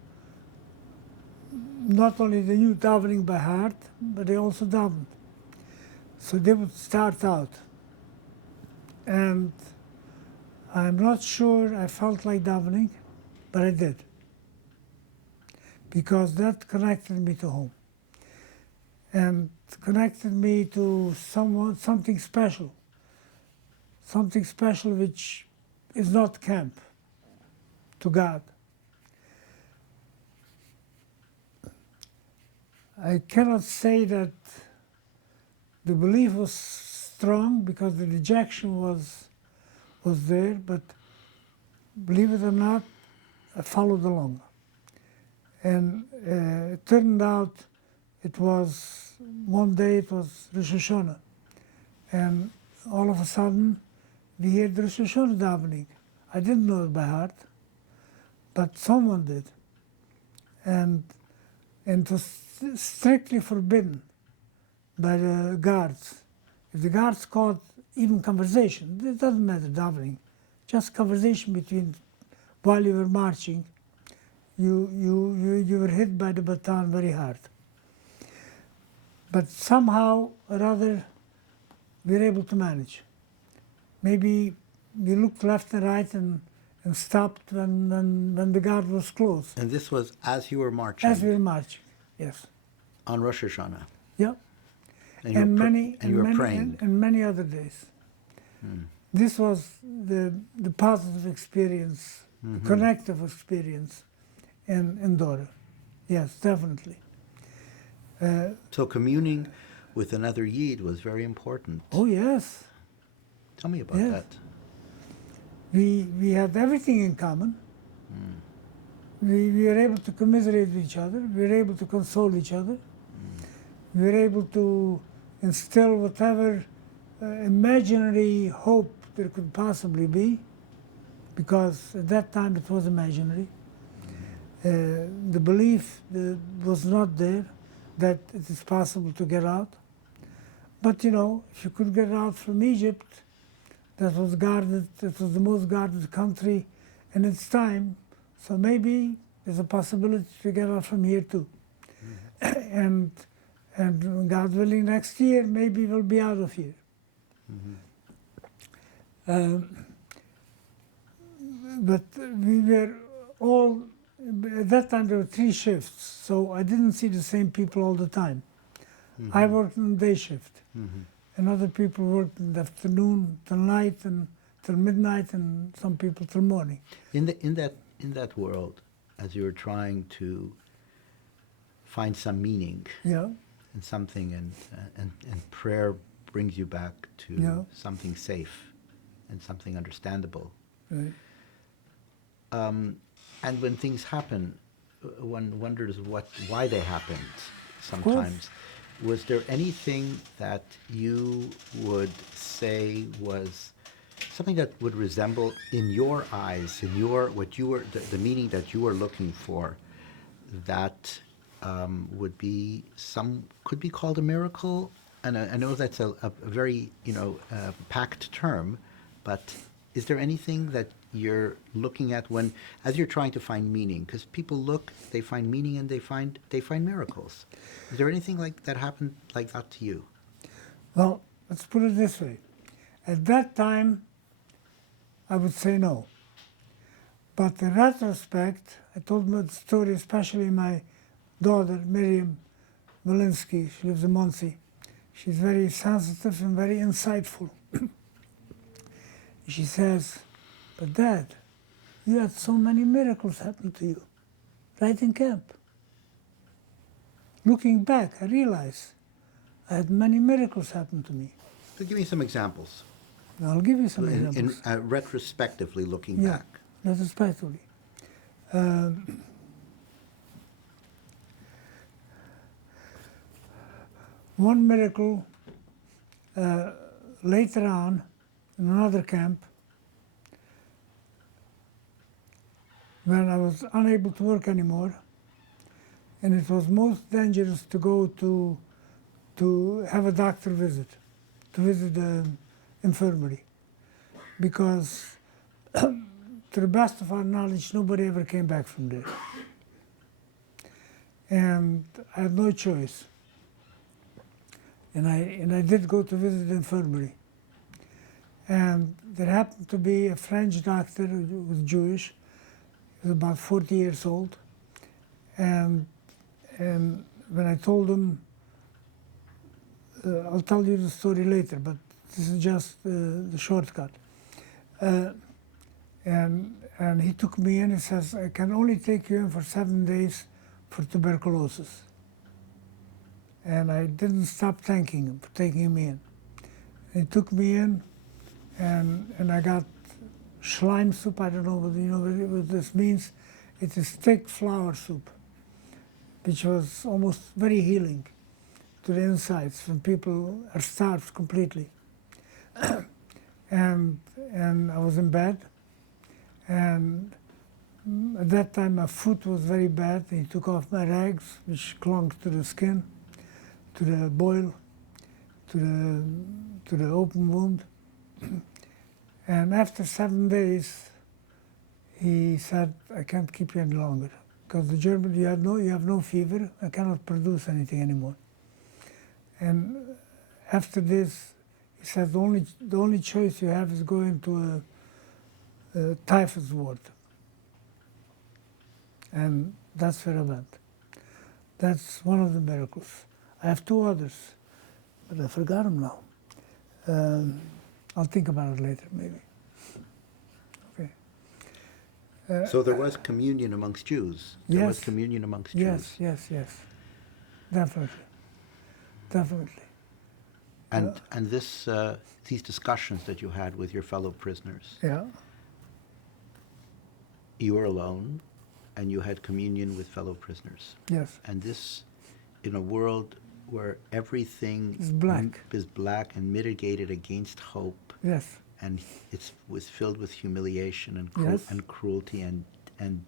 not only they knew davening by heart, but they also davened. So they would start out. And I'm not sure I felt like davening, but I did. Because that connected me to home. And connected me to something special. Something special which is not camp, to God. I cannot say that the belief was strong because the rejection was there, but believe it or not, I followed along. And it turned out one day it was Rosh Hashanah, and all of a sudden we heard the Rosh Hashanah davening. I didn't know it by heart, but someone did. And it was strictly forbidden by the guards. If the guards caught even conversation, it doesn't matter davening, just conversation between, while you were marching, you were hit by the baton very hard. But somehow or other, we were able to manage. Maybe we looked left and right and stopped when the guard was close. And this was as you were marching? As we were marching, yes. On Rosh Hashanah? Yeah. And you were praying? And many other days. This was the positive experience, the connective experience in Dora. Yes, definitely. So communing with another Yid was very important. Oh yes, Tell me about yes. that. We had everything in common. We were able to commiserate with each other. We were able to console each other. We were able to instill whatever imaginary hope there could possibly be, because at that time it was imaginary. The belief was not there that it is possible to get out. But you know, if you could get out from Egypt, that was guarded, it was the most guarded country in its time, so maybe there's a possibility to get out from here too. and God willing, next year maybe we'll be out of here. But we were all, at that time there were 3 shifts, so I didn't see the same people all the time. I worked in the day shift, and other people worked in the afternoon till night and till midnight, and some people till morning. In that world, as you were trying to find some meaning Yeah, in something, and prayer brings you back to Yeah. something safe and something understandable. right. And when things happen, one wonders why they happened sometimes. Was there anything that you would say was something that would resemble, in your eyes, in your the meaning that you were looking for, that would be could be called a miracle? And I know that's a very packed term, but is there anything that you're looking at as you're trying to find meaning? Because people look, they find meaning, and they find miracles. Is there anything like that happened like that to you? Well, let's put it this way. At that time, I would say no. But in retrospect, I told my story, especially my daughter, Miriam Walensky. She lives in Muncie. She's very sensitive and very insightful. She says, "But Dad, you had so many miracles happen to you, right in camp." Looking back, I realize I had many miracles happen to me. So give me some examples. I'll give you some examples. Retrospectively looking Yeah, back. retrospectively. One miracle later on in another camp, when I was unable to work anymore, and it was most dangerous to go to have a doctor visit, to visit the infirmary, because to the best of our knowledge, nobody ever came back from there. And I had no choice. And I did go to visit the infirmary. And there happened to be a French doctor who was Jewish. He was about 40 years old. And when I told him, I'll tell you the story later, but this is just the shortcut. And he took me in. He says, "I can only take you in for 7 days for tuberculosis." And I didn't stop thanking him for taking me in. He took me in, and I got slime soup. I don't know whether you know what this means. It is thick flour soup, which was almost very healing to the insides when people are starved completely. and I was in bed, and at that time my foot was very bad. He took off my rags, which clung to the skin, to the boil, to the open wound. And after 7 days, he said, "I can't keep you any longer, because the German, you have no fever. I cannot produce anything anymore." And after this, he said, the only choice you have is going to a typhus ward. And that's where I went. That's one of the miracles. I have 2 others, but I forgot them now. I'll think about it later, maybe. Okay. So there was communion amongst Jews. There was Yes. communion amongst Yes, Jews. yes. Definitely. Definitely. And this these discussions that you had with your fellow prisoners, Yeah. you were alone, and you had communion with fellow prisoners. Yes. And this, in a world where everything It's black. is black and mitigated against hope, Yes. and it was filled with humiliation and Yes. and cruelty and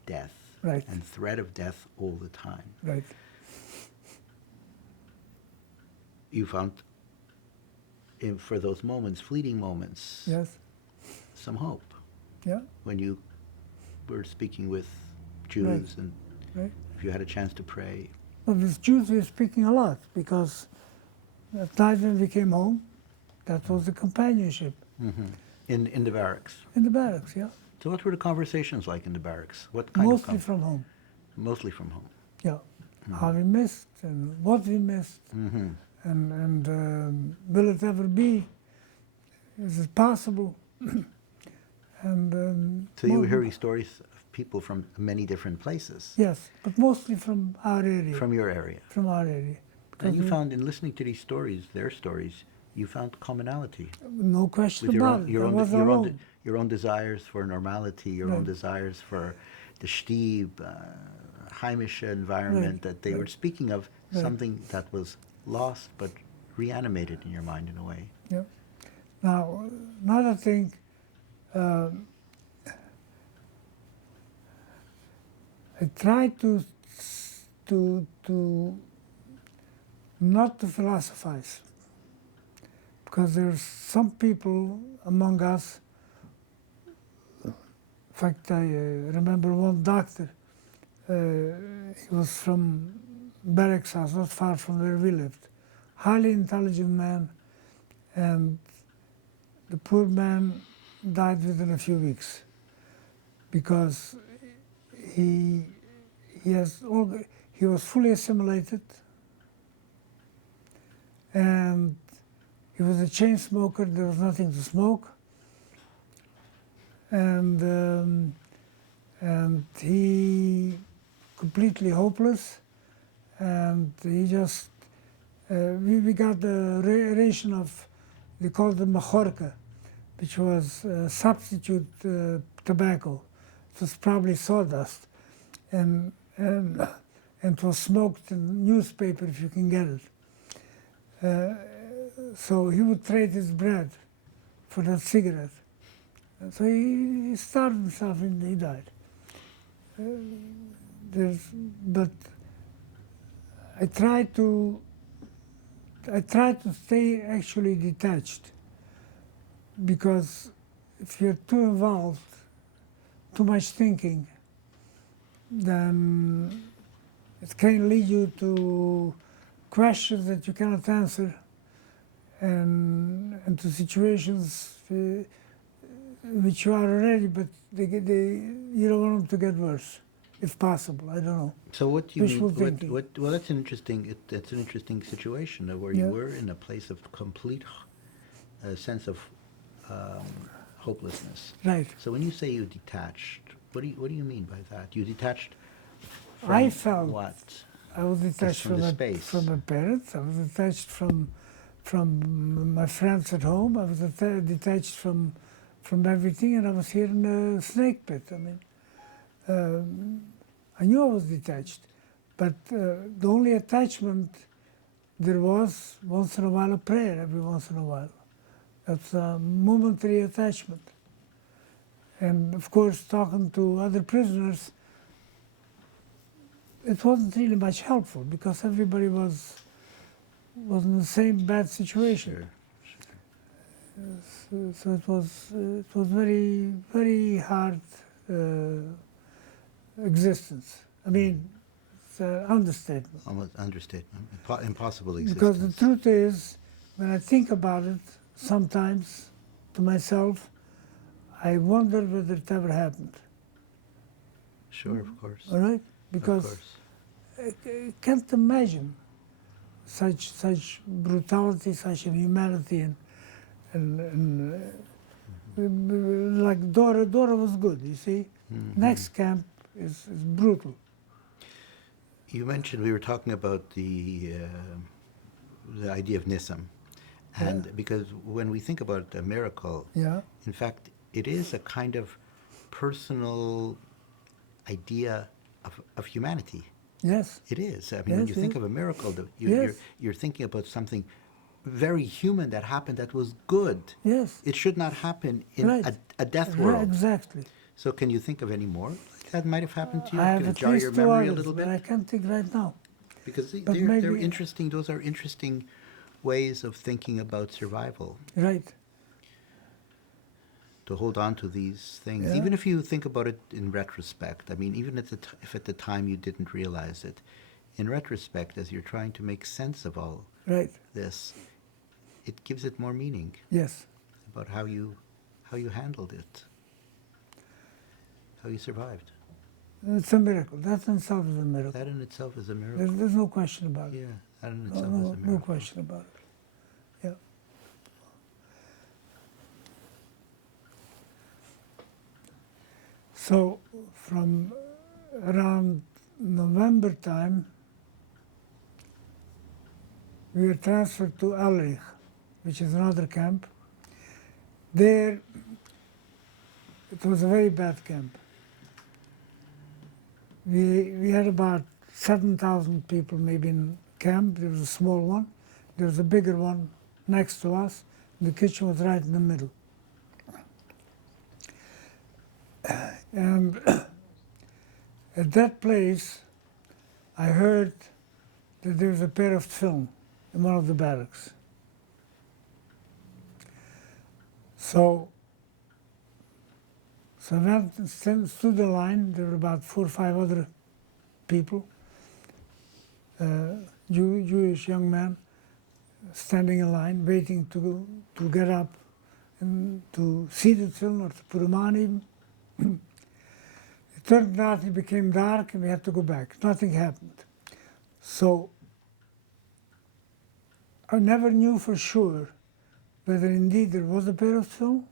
death, Right. and threat of death all the time. Right. You found, for those moments, fleeting moments, Yes. some hope Yeah. when you were speaking with Jews, Right. and Right. if you had a chance to pray. But with Jews we were speaking a lot because at night when we came home, that was the companionship In the barracks. in the barracks. Yeah. So what were the conversations like in the barracks? What kind Mostly of from home. mostly from home? Yeah. How we missed and what we missed. Mm-hmm. And will it ever be? Is it possible? and So you were hearing stories of people from many different places, yes, but mostly from our area. from your area. From our area. And you we- found, in listening to these stories, their stories, you found commonality no question with about it. I was alone. your own desires for normality, your own Right. desires for the Stieb, heimische environment Right, that they were right. speaking of, Right. something that was lost but reanimated in your mind in a way. Yeah. Now, another thing, I try to not to philosophize, because there's some people among us. In fact, I remember one doctor. He was from barracks house, not far from where we lived. Highly intelligent man, and the poor man died within a few weeks because he was fully assimilated, and he was a chain smoker. There was nothing to smoke, and he completely hopeless, and he just we got the ration of, they called it majorca, which was substitute tobacco. It was probably sawdust, and it was smoked in newspaper if you can get it. So he would trade his bread for that cigarette. And so he starved himself and he died. But I try to stay actually detached, because if you're too involved, too much thinking, then it can lead you to questions that you cannot answer, and to situations which you are already, but you don't want them to get worse, if possible. I don't know. So what do you Wishful mean? thinking. Well, that's an interesting situation where Yeah. you were in a place of complete sense of hopelessness. Right. So when you say you detached, what do you mean by that? You detached from I felt what? I was detached from the space. from my parents. I was detached from my friends at home. I was detached from everything, and I was here in a snake pit. I mean, I knew I was detached, but the only attachment there was, once in a while, a prayer every once in a while. That's a momentary attachment. And of course, talking to other prisoners, it wasn't really much helpful, because everybody was in the same bad situation. Sure. So it was very, very hard existence. I mean, it's an understatement. Almost understatement. Impossible existence. Because the truth is, when I think about it, sometimes to myself, I wonder whether it ever happened. Sure, of course. All right, Of because course. I can't imagine such brutality, such inhumanity, and like Dora was good, you see. Next camp is brutal. You mentioned we were talking about the idea of Nissim, and because when we think about a miracle, Yeah. in fact, it is a kind of personal idea of humanity. Yes. It is. I mean, when Yes, you think yes. of a miracle, Yes. you're thinking about something very human that happened that was good. Yes. It should not happen in Right. a death Right, world. exactly. So can you think of any more like that might have happened to you? I have Can it at jar your least two memory a others, little but bit? I can't think right now. Because But they're maybe- interesting. Those are interesting ways of thinking about survival. Right. To hold on to these things, Yeah. even if you think about it in retrospect. I mean, even if at the time you didn't realize it, in retrospect, as you're trying to make sense of all Right. this, it gives it more meaning Yes. about how you handled it, how you survived. It's a miracle. That in itself is a miracle. That in itself is a miracle. There's no question about it. Yeah, that in No, itself no, is a miracle. no question about it. Yeah. So from around November time, we were transferred to Alrich, which is another camp. There, it was a very bad camp. We had about 7,000 people maybe in camp. There was a small one. There was a bigger one next to us. The kitchen was right in the middle. And at that place, I heard that there was a pair of film in one of the barracks. So I went and stood in line. There were about 4 or 5 other people, Jewish young men, standing in line, waiting to get up and to see the film or to put them on even. It turned out it became dark and we had to go back. Nothing happened. So I never knew for sure whether indeed there was a pair of film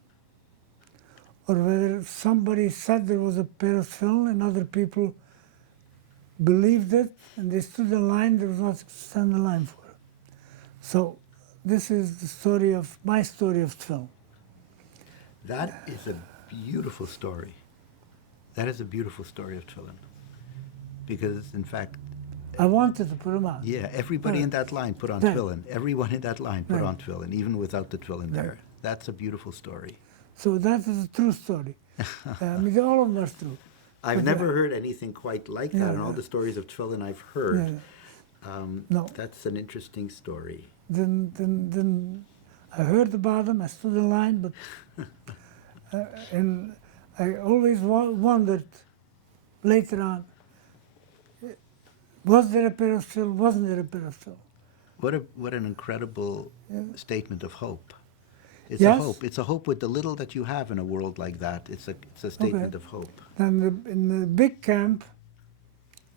or whether somebody said there was a pair of film and other people believed it and they stood in line. There was nothing to stand in line for. So this is the story of my story of film. That is a beautiful story. That is a beautiful story of tefillin. Because, in fact, I wanted to put them on. yeah, everybody in that line put on Right. tefillin. Everyone in that line put Right. on tefillin, even without the tefillin there. Right. That's a beautiful story. So that is a true story. I mean, all of them are true. I've But, never heard anything quite like that in all the stories of tefillin I've heard. No. That's an interesting story. Then I heard about them. I stood in line, but and I always wondered later on, was there a pair of film? Wasn't there a pair of film? What an incredible statement of hope. It's Yes. a hope. It's a hope with the little that you have in a world like that. It's a statement of hope. Then in the big camp,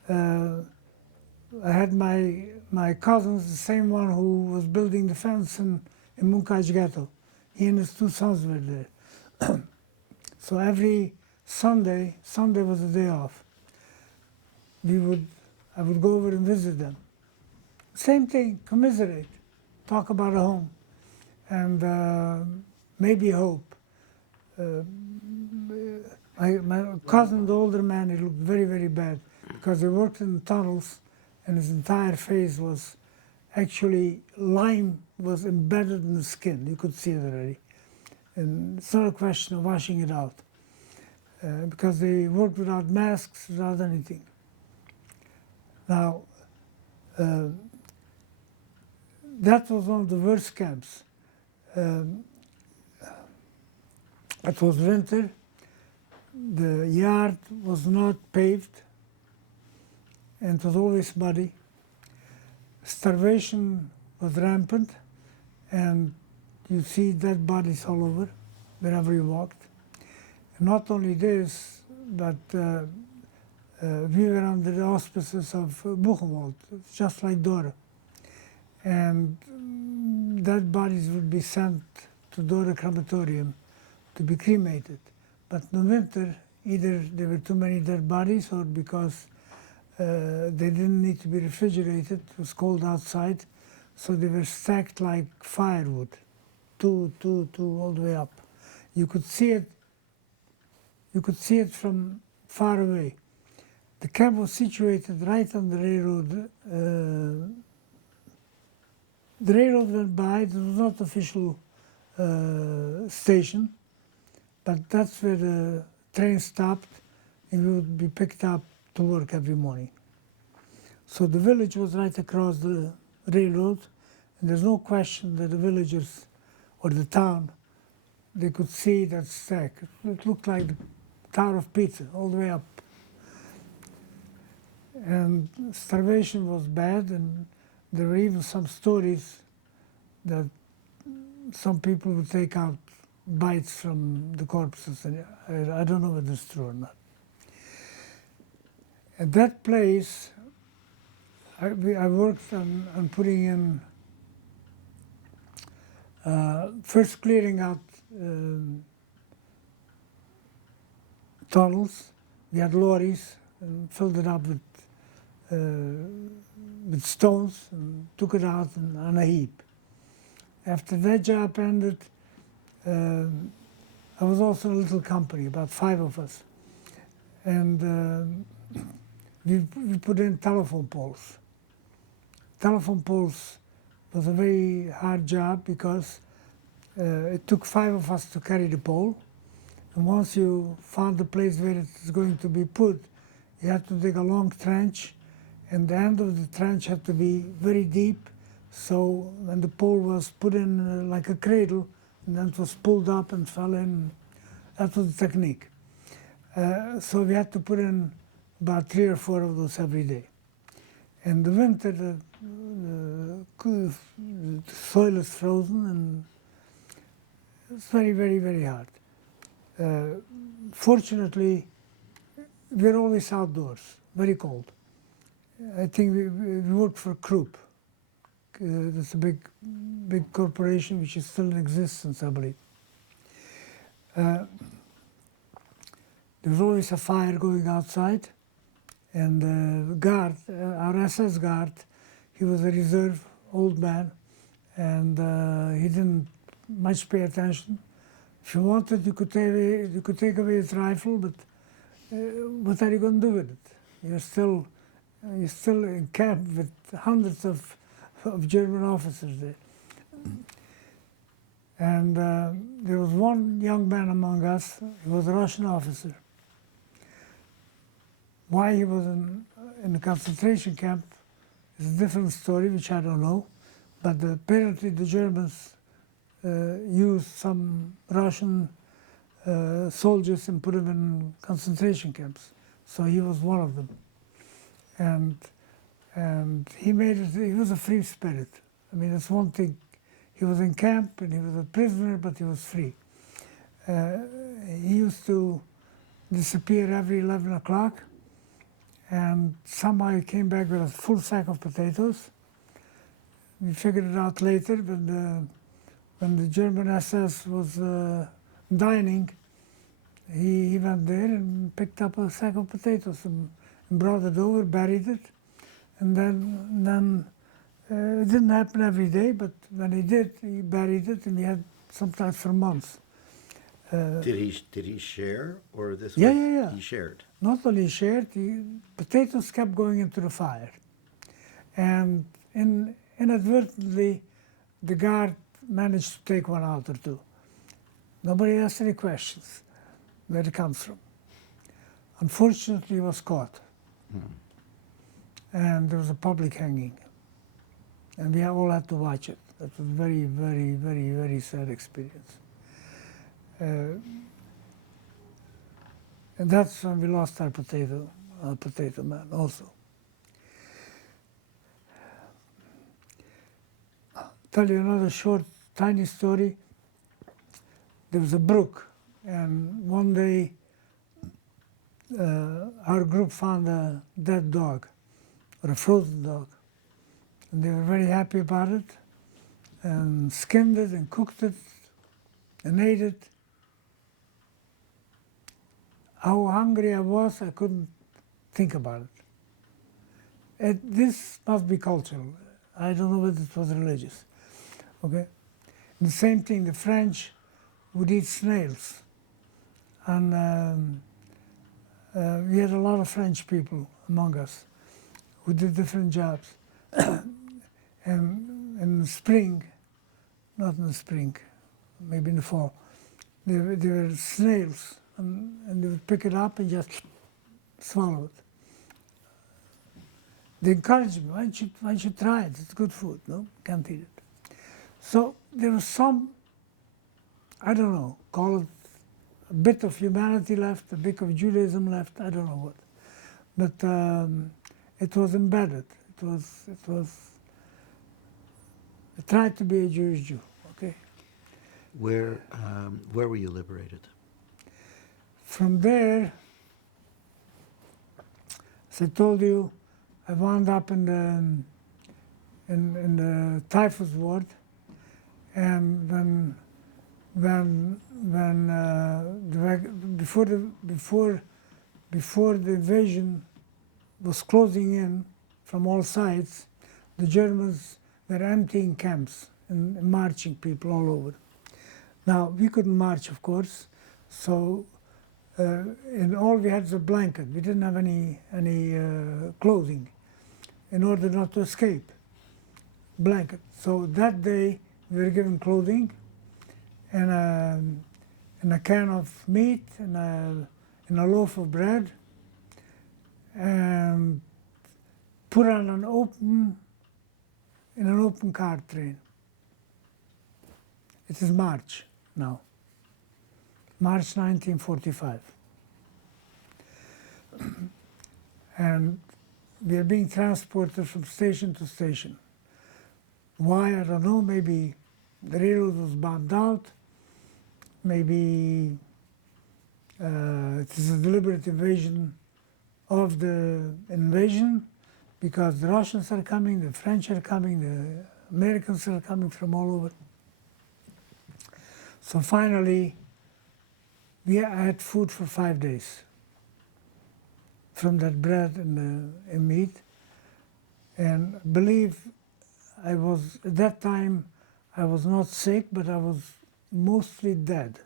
I had my cousins, the same one who was building the fence in Munkaj Ghetto. He and his 2 sons were there. So every Sunday was a day off. I would go over and visit them. Same thing, commiserate, talk about a home, and maybe hope. My cousin, the older man, he looked very, very bad because he worked in the tunnels and his entire face was actually, lime was embedded in the skin. You could see it already. And it's not a question of washing it out because they worked without masks, without anything. Now, that was one of the worst camps. It was winter. The yard was not paved, and it was always muddy. Starvation was rampant, and you see dead bodies all over, wherever you walked. And not only this, but we were under the auspices of Buchenwald, just like Dora. And dead bodies would be sent to Dora crematorium to be cremated. But in the winter, Either there were too many dead bodies or because they didn't need to be refrigerated. It was cold outside, so they were stacked like firewood, two, all the way up. You could see it. You could see it from far away. The camp was situated right on the railroad. The railroad went by. It was not official station, but that's where the train stopped, and we would be picked up to work every morning. So the village was right across the railroad, and there's no question that the villagers or the town, they could see that stack. It looked like the Tower of Pizza all the way up. And starvation was bad, and there were even some stories that some people would take out bites from the corpses, and I don't know whether it's true or not. At that place, I worked on putting in, first clearing out tunnels. We had lorries and filled it up with stones and took it out on a heap. After that job ended, I was also in a little company, about 5 of us, and we put in telephone poles. Telephone poles was a very hard job because it took 5 of us to carry the pole, and once you found the place where it was going to be put, you had to dig a long trench, and the end of the trench had to be very deep, so when the pole was put in like a cradle, and then it was pulled up and fell in, that was the technique. So we had to put in about 3 or 4 of those every day. In the winter, the soil is frozen, and it's very, very, very hard. Fortunately, we're always outdoors, very cold. I think we worked for Krupp. That's a big corporation which is still in existence, I believe. There was always a fire going outside, and the guard, our SS guard, he was a reserve old man, and he didn't much pay attention. If you wanted, you could take away his rifle, but what are you going to do with it? You're still in camp with hundreds of German officers there. And there was one young man among us, he was a Russian officer. Why he was in the concentration camp is a different story, which I don't know, but apparently the Germans used some Russian soldiers and put them in concentration camps. So he was one of them. And he was a free spirit. I mean, that's one thing. He was in camp and he was a prisoner, but he was free. He used to disappear every 11 o'clock, and somehow he came back with a full sack of potatoes. We figured it out later when the German SS was dining. He went there and picked up a sack of potatoes and brought it over, buried it, and then it didn't happen every day, but when he did, he buried it, and he had sometimes for months. Did he share, or this Yeah, was, yeah, yeah. he shared? Not only shared, potatoes kept going into the fire, and inadvertently, the guard managed to take one out or two. Nobody asked any questions where it comes from. Unfortunately, he was caught, and there was a public hanging, and we all had to watch it. That was very, very, very, very sad experience. And that's when we lost our potato man also. I'll tell you another short, tiny story. There was a brook, and one day our group found a dead dog, or a frozen dog. And they were very happy about it, and skinned it and cooked it and ate it. how hungry I was, I couldn't think about it. This must be cultural. I don't know whether it was religious. Okay. The same thing, the French would eat snails. And we had a lot of French people among us who did different jobs. And in the spring, not in the spring, maybe in the fall, there were snails, and they would pick it up and just swallow it. They encouraged me, why don't you try it? It's good food. No, can't eat it. So there was some, I don't know, call it a bit of humanity left, a bit of Judaism left, I don't know what. But it was embedded. I tried to be a Jewish Jew, okay? Where were you liberated? From there, as I told you, I wound up in the typhus ward, and before the invasion was closing in from all sides, the Germans were emptying camps and marching people all over. Now we couldn't march, of course, so and all we had was a blanket. We didn't have any clothing, in order not to escape. Blanket. So that day we were given clothing and a can of meat and a loaf of bread, and put on an open car train. It is March now, March 1945. And we are being transported from station to station. Why, I don't know, maybe the railroad was bombed out, maybe it is a deliberate invasion of the invasion, because the Russians are coming, the French are coming, the Americans are coming from all over. So finally, we had food for 5 days from that bread and meat. And I believe I was, at that time, I was not sick, but I was mostly dead,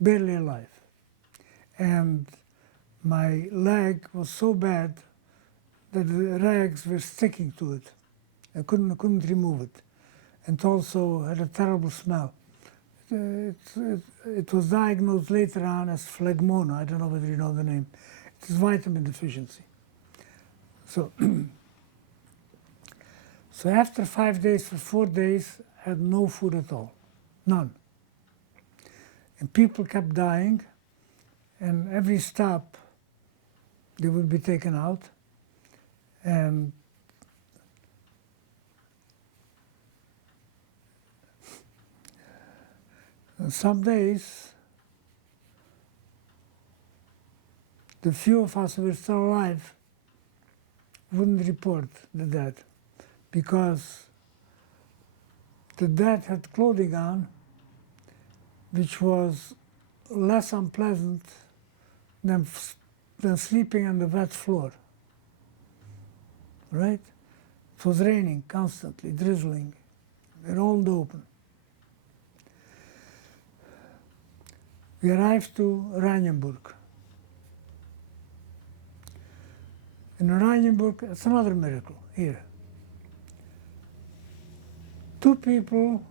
barely alive. And my leg was so bad that the rags were sticking to it. I couldn't remove it. And also had a terrible smell. It was diagnosed later on as phlegmona. I don't know whether you know the name. It is vitamin deficiency. So, so after 5 days, for 4 days, I had no food at all, none. And people kept dying, and every stop, they would be taken out. And some days, the few of us who were still alive wouldn't report the dead, because the dead had clothing on which was less unpleasant than sleeping on the wet floor, right? It was raining constantly, drizzling. They're all open. We arrived to Oranienburg. In Oranienburg, it's another miracle here. 2 people,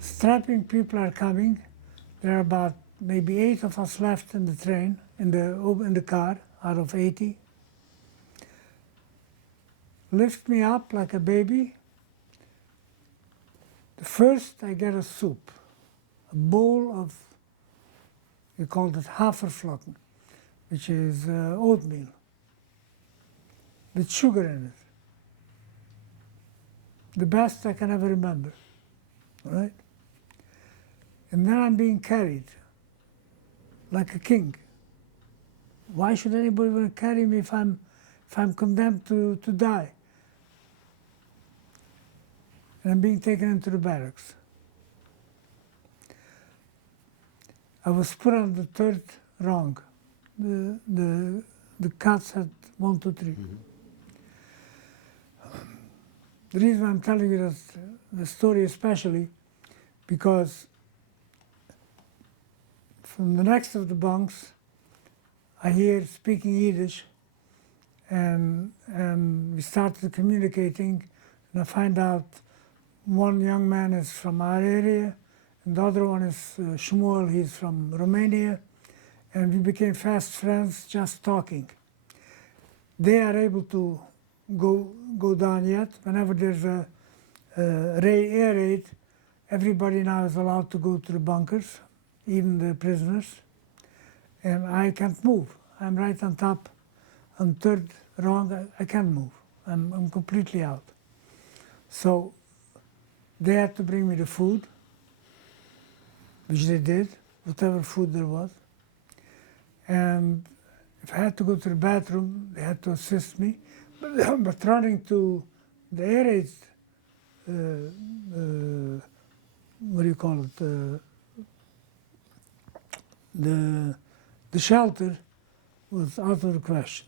strapping people are coming. There are about maybe 8 of us left in the train, in the car, out of 80. Lift me up like a baby. First, I get a soup, a bowl of, we called it haferflocken, which is oatmeal with sugar in it. The best I can ever remember, all right? And then I'm being carried like a king. Why should anybody want to carry me if I'm condemned to die? And I'm being taken into the barracks. I was put on the 3rd wrong. The cuts had 1, 2, 3. The reason I'm telling you the story especially because from the next of the bunks I hear speaking Yiddish and we started communicating and I find out one young man is from our area and the other one is Shmuel, he's from Romania, and we became fast friends just talking. They are able to go down yet. Whenever there's a air raid, everybody now is allowed to go to the bunkers, even the prisoners. And I can't move. I'm right on top, on third rung. I can't move. I'm completely out. So they had to bring me the food, which they did, whatever food there was. And if I had to go to the bathroom, they had to assist me. But running to the air raid, what do you call it, the shelter was out of the question.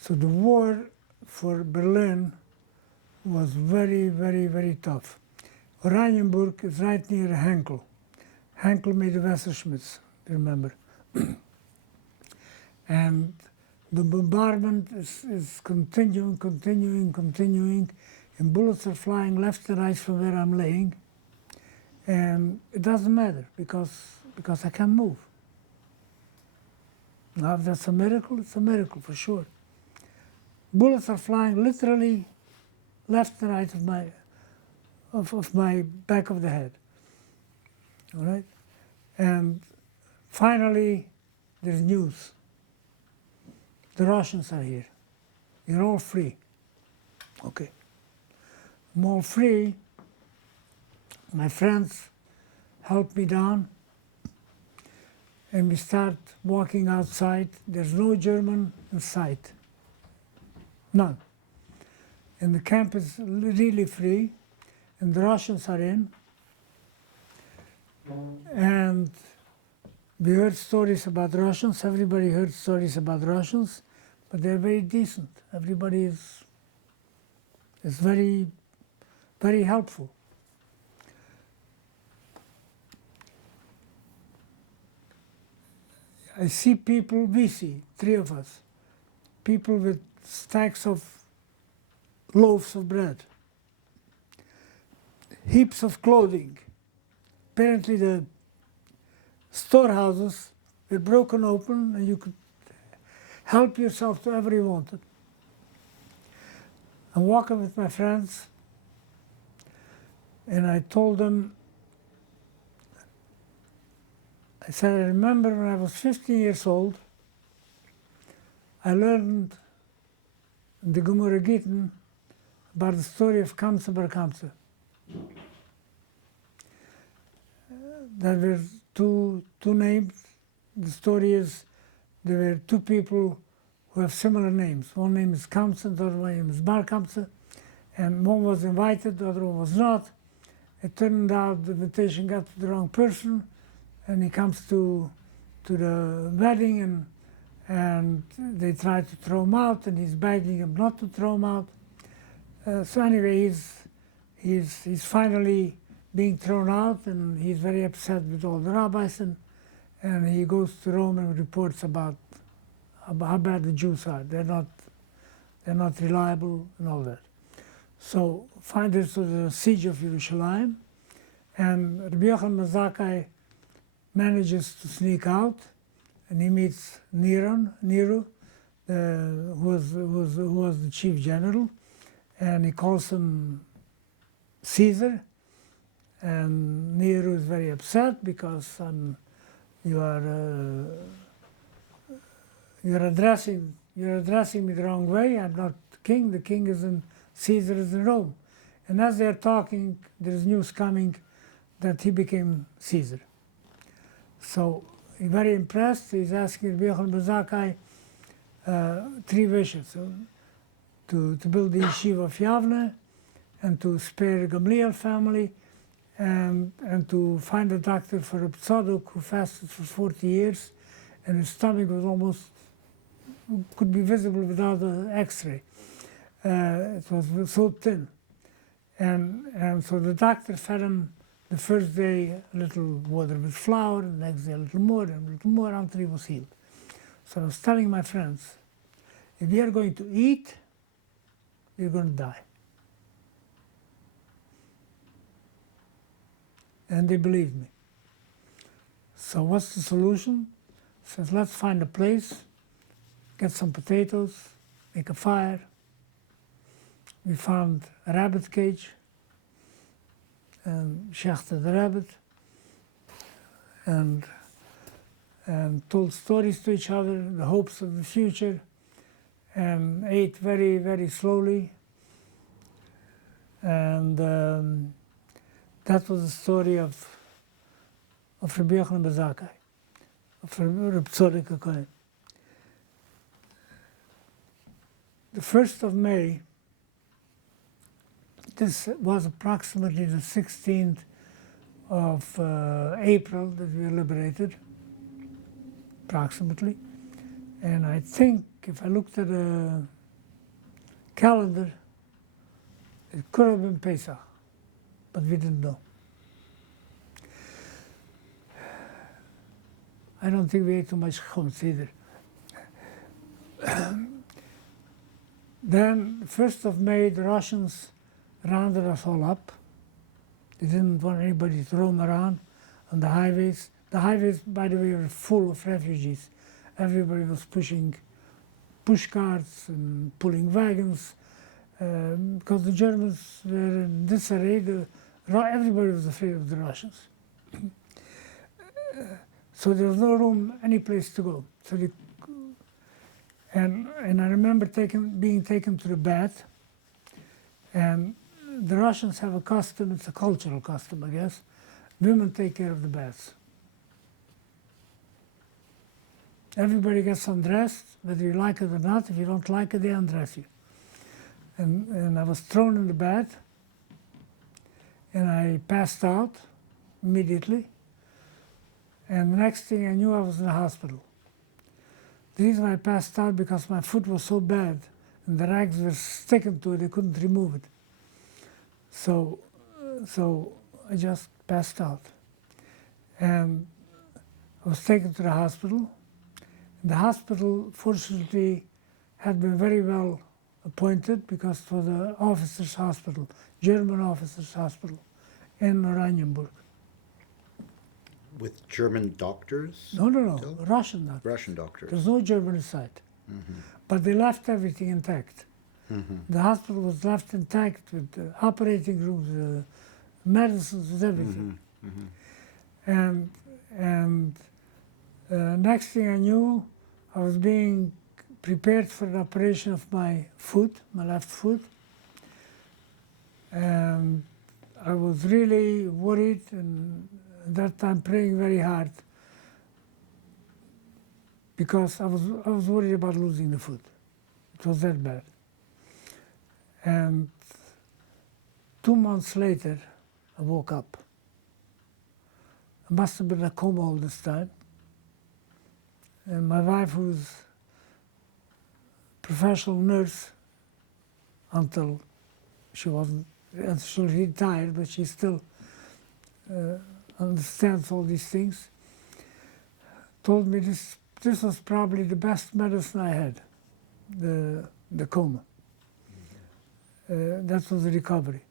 So the war for Berlin was very, very, very tough. Oranienburg is right near Henkel. Henkel made the Messerschmitts, remember. And the bombardment is continuing, and bullets are flying left and right from where I'm laying. And it doesn't matter because I can't move. Now if that's a miracle, it's a miracle for sure. Bullets are flying literally left and right of my back of the head. All right? And finally, there's news. The Russians are here. You're all free. Okay. I'm all free. My friends help me down. And we start walking outside. There's no German in sight. None. And the camp is really free. And the Russians are in. And we heard stories about Russians. Everybody heard stories about Russians. But they're very decent. Everybody is very, very helpful. I see people, we see, 3 of us, people with stacks of loaves of bread, heaps of clothing. Apparently the storehouses were broken open and you could help yourself to whatever you wanted. I'm walking with my friends and I told them, I said, I remember when I was 15 years old, I learned in the Gemara Gittin about the story of Kamsa bar Kamsa. There were two names. The story is there were 2 people who have similar names. One name is Kamsa, the other one name is Bar Kamsa, and one was invited, the other one was not. It turned out the invitation got to the wrong person, and he comes to the wedding, and they try to throw him out, and he's begging him not to throw him out. So anyway, he's finally being thrown out, and he's very upset with all the rabbis, and he goes to Rome and reports about how bad the Jews are. They're not reliable and all that. So finally, there's the siege of Yerushalayim, and Rabbi Yochanan Zakkai manages to sneak out, and he meets Nero, who was the chief general, and he calls him Caesar, and Nero is very upset because you're addressing me the wrong way. I'm not king. The king is in Caesar is in Rome, and as they're talking, there's news coming that he became Caesar. So he's very impressed. He's asking Rabbi Yochanan Zakkai 3 wishes: to build the yeshiva of Yavne, and to spare the Gamliel family, and to find a doctor for a tzaddik who fasted for 40 years, and his stomach was almost, could be visible without an x-ray. It was so thin. And so the doctor fed him the first day a little water with flour, the next day a little more, and a little more until he was healed. So I was telling my friends, if we are going to eat, we're going to die. And they believed me. So what's the solution? Says, let's find a place, get some potatoes, make a fire. We found a rabbit cage and shechted the rabbit and told stories to each other, the hopes of the future, and ate very, very slowly. And that was the story of Rabbi Yochanan ben Zakkai, of Reb Tzadok HaKohen. The 1st of May, this was approximately the 16th of April that we were liberated, approximately. And I think if I looked at a calendar, it could have been Pesach, but we didn't know. I don't think we ate too much chametz either. Then, 1st of May, the Russians rounded us all up. They didn't want anybody to roam around on the highways. The highways, by the way, were full of refugees. Everybody was pushing push carts and pulling wagons because the Germans were in disarray. Everybody was afraid of the Russians. So there was no room, any place to go. So and I remember being taken to the bath, and the Russians have a custom, it's a cultural custom, I guess. Women take care of the baths. Everybody gets undressed, whether you like it or not. If you don't like it, they undress you. And I was thrown in the bath, and I passed out immediately. And the next thing I knew, I was in the hospital. The reason I passed out because my foot was so bad, and the rags were sticking to it, they couldn't remove it. So I just passed out. And I was taken to the hospital. The hospital, fortunately, had been very well appointed because it was an officers' hospital, German officers' hospital in Oranienburg. With German doctors? No, still? Russian doctors. Russian doctors. There's no German inside. Mm-hmm. But they left everything intact. Mm-hmm. The hospital was left intact with the operating rooms, medicines, with everything. Mm-hmm. Mm-hmm. And next thing I knew, I was being prepared for an operation of my foot, my left foot. And I was really worried, and at that time praying very hard because I was worried about losing the foot. It was that bad. And 2 months later, I woke up. I must have been in a coma all this time. And my wife, who's a professional nurse until she retired, but she still understands all these things, told me this was probably the best medicine I had, the coma. That was the recovery.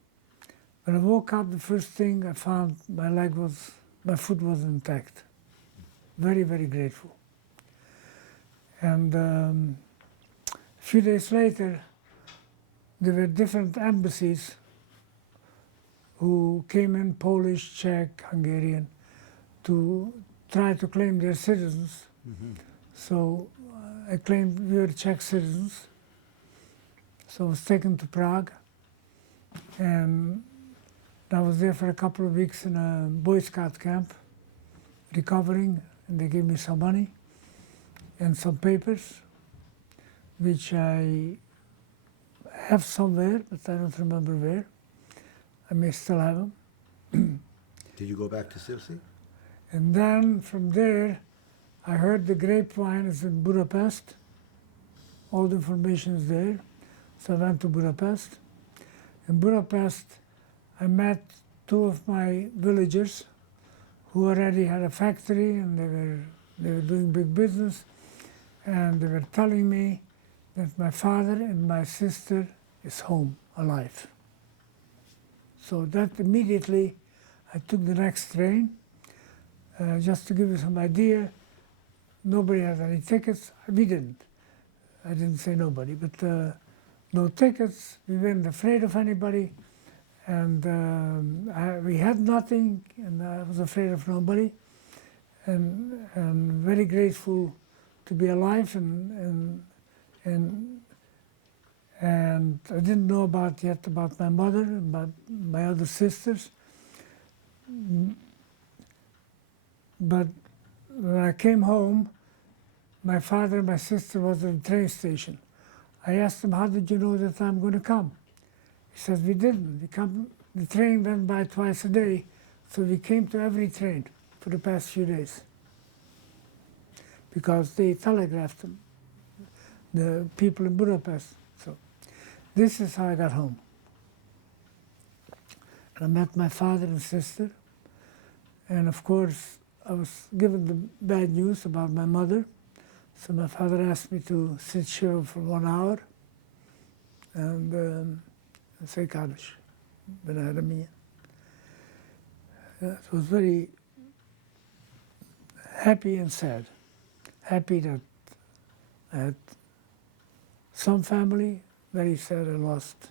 When I woke up, the first thing I found, my foot was intact. Very, very grateful. And a few days later, there were different embassies who came in, Polish, Czech, Hungarian, to try to claim their citizens. Mm-hmm. So I claimed we were Czech citizens. So I was taken to Prague, and I was there for a couple of weeks in a Boy Scout camp, recovering, and they gave me some money and some papers, which I have somewhere, but I don't remember where. I may still have them. Did you go back to Sicily? And then from there, I heard the grapevine is in Budapest. All the information is there. So I went to Budapest. In Budapest, I met two of my villagers who already had a factory and they were doing big business. And they were telling me that my father and my sister is home, alive. So that immediately, I took the next train. Just to give you some idea, nobody had any tickets. We didn't. I didn't say nobody, but no tickets. We weren't afraid of anybody. And we had nothing, and I was afraid of nobody. And very grateful to be alive, and I didn't know yet about my mother, about my other sisters. But when I came home, my father and my sister was at the train station. I asked them, how did you know that I'm going to come? He says, we didn't. The train went by twice a day, so we came to every train for the past few days. Because they telegraphed them, the people in Budapest. So this is how I got home. I met my father and sister, and of course I was given the bad news about my mother. So my father asked me to sit still for 1 hour and say Kaddish, Ben Adamiyah. It was very happy and sad. Happy that I had some family, very sad I lost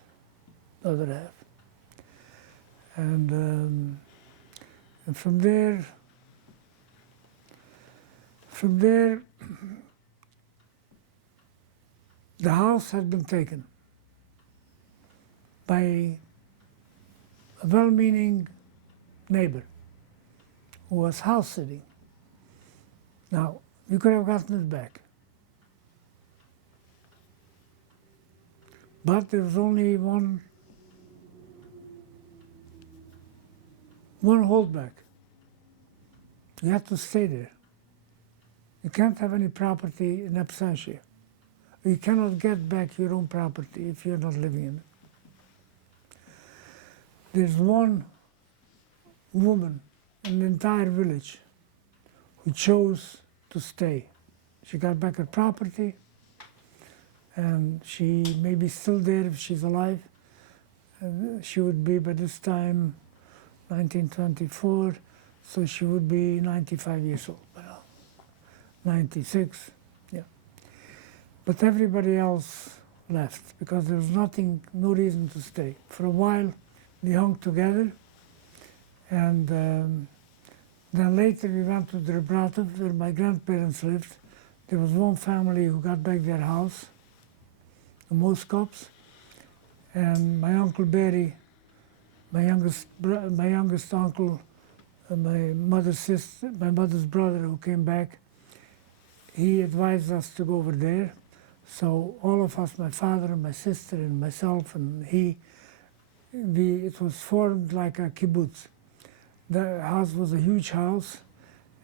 the other half. And from there, the house had been taken by a well-meaning neighbor who was house sitting. Now, we could have gotten it back. But there was only one holdback. You have to stay there. You can't have any property in absentia. You cannot get back your own property if you're not living in it. There's one woman in the entire village who chose to stay. She got back her property, and she may be still there if she's alive. She would be by this time 1924, so she would be 95 years old by now. 96, yeah. But everybody else left because there was no reason to stay. For a while, we hung together, and then later we went to Brutality, where my grandparents lived. There was one family who got back their house, the Moscops, and my Uncle Barry, my youngest uncle, my mother's brother who came back, he advised us to go over there. So all of us, my father and my sister and myself and it was formed like a kibbutz. The house was a huge house,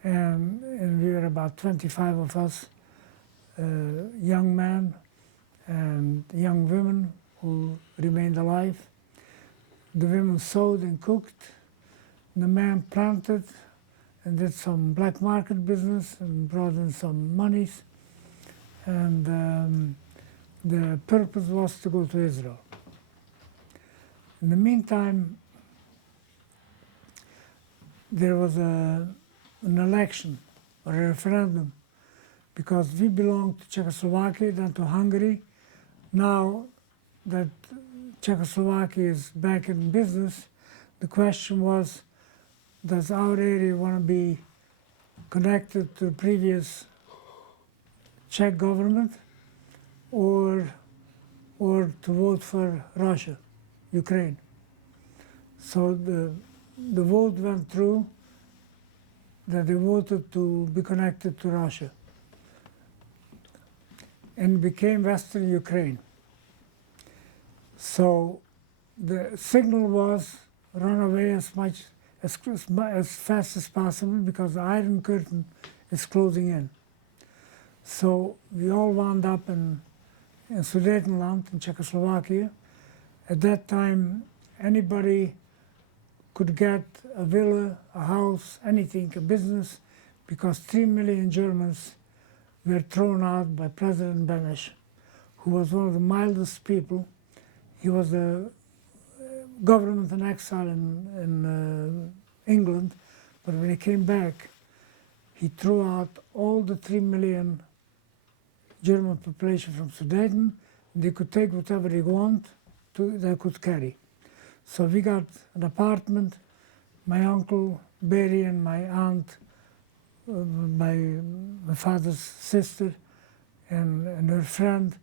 and we were about 25 of us, young men and young women who remained alive. The women sewed and cooked. The men planted and did some black market business and brought in some monies. And the purpose was to go to Israel. In the meantime, there was an election or a referendum because we belonged to Czechoslovakia, then to Hungary. Now that Czechoslovakia is back in business, the question was, does our area want to be connected to the previous Czech government or to vote for Russia, Ukraine? So the vote went through that they voted to be connected to Russia and became Western Ukraine. So the signal was run away as as fast as possible because the Iron Curtain is closing in. So we all wound up in Sudetenland, in Czechoslovakia. At that time, anybody could get a villa, a house, anything, a business, because 3 million Germans were thrown out by President Benesch, who was one of the mildest people. He was the government in exile in England, but when he came back, he threw out all the 3 million German population from Sudeten. They could take whatever they want, they could carry. So we got an apartment, my uncle Barry and my aunt, my father's sister and her friend,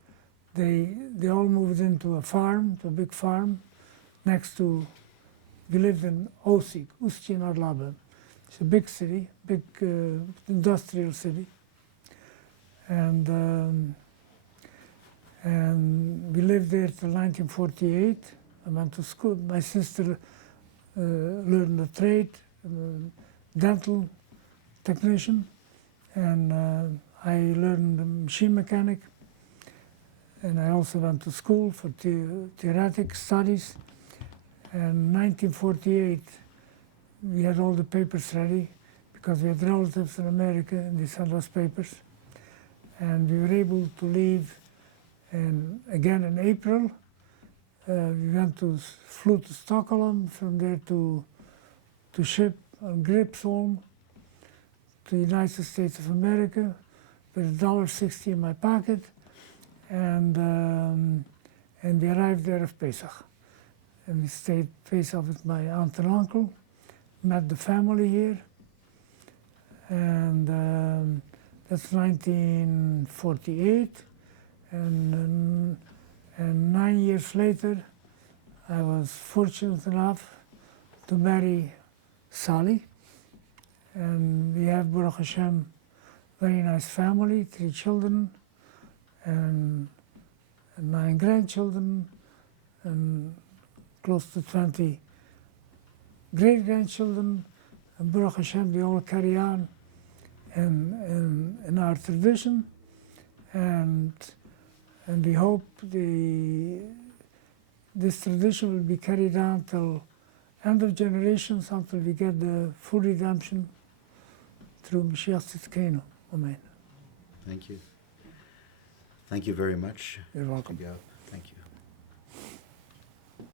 they all moved into a farm, to a big farm, next to, we lived in Osijek, Ustje nad Labem. It's a big city, big industrial city. And we lived there till 1948. I went to school. My sister learned the trade, dental technician, and I learned machine mechanic. And I also went to school for theoretic studies. And 1948, we had all the papers ready because we had relatives in America and they sent us papers. And we were able to leave. And again in April, we flew to Stockholm, from there to ship on Gripsholm to the United States of America with $1.60 in my pocket, and we arrived there of Pesach. And we stayed Pesach with my aunt and uncle, met the family here, and that's 1948. And 9 years later, I was fortunate enough to marry Sally. And we have, Baruch Hashem, very nice family, 3 children, and 9 grandchildren, and close to 20 great-grandchildren. And Baruch Hashem, they all carry on in our tradition. And we hope this tradition will be carried on till end of generations, until we get the full redemption through Mashiach Tzidkenu. Amen. Thank you. Thank you very much. You're welcome. Mr. Gelb.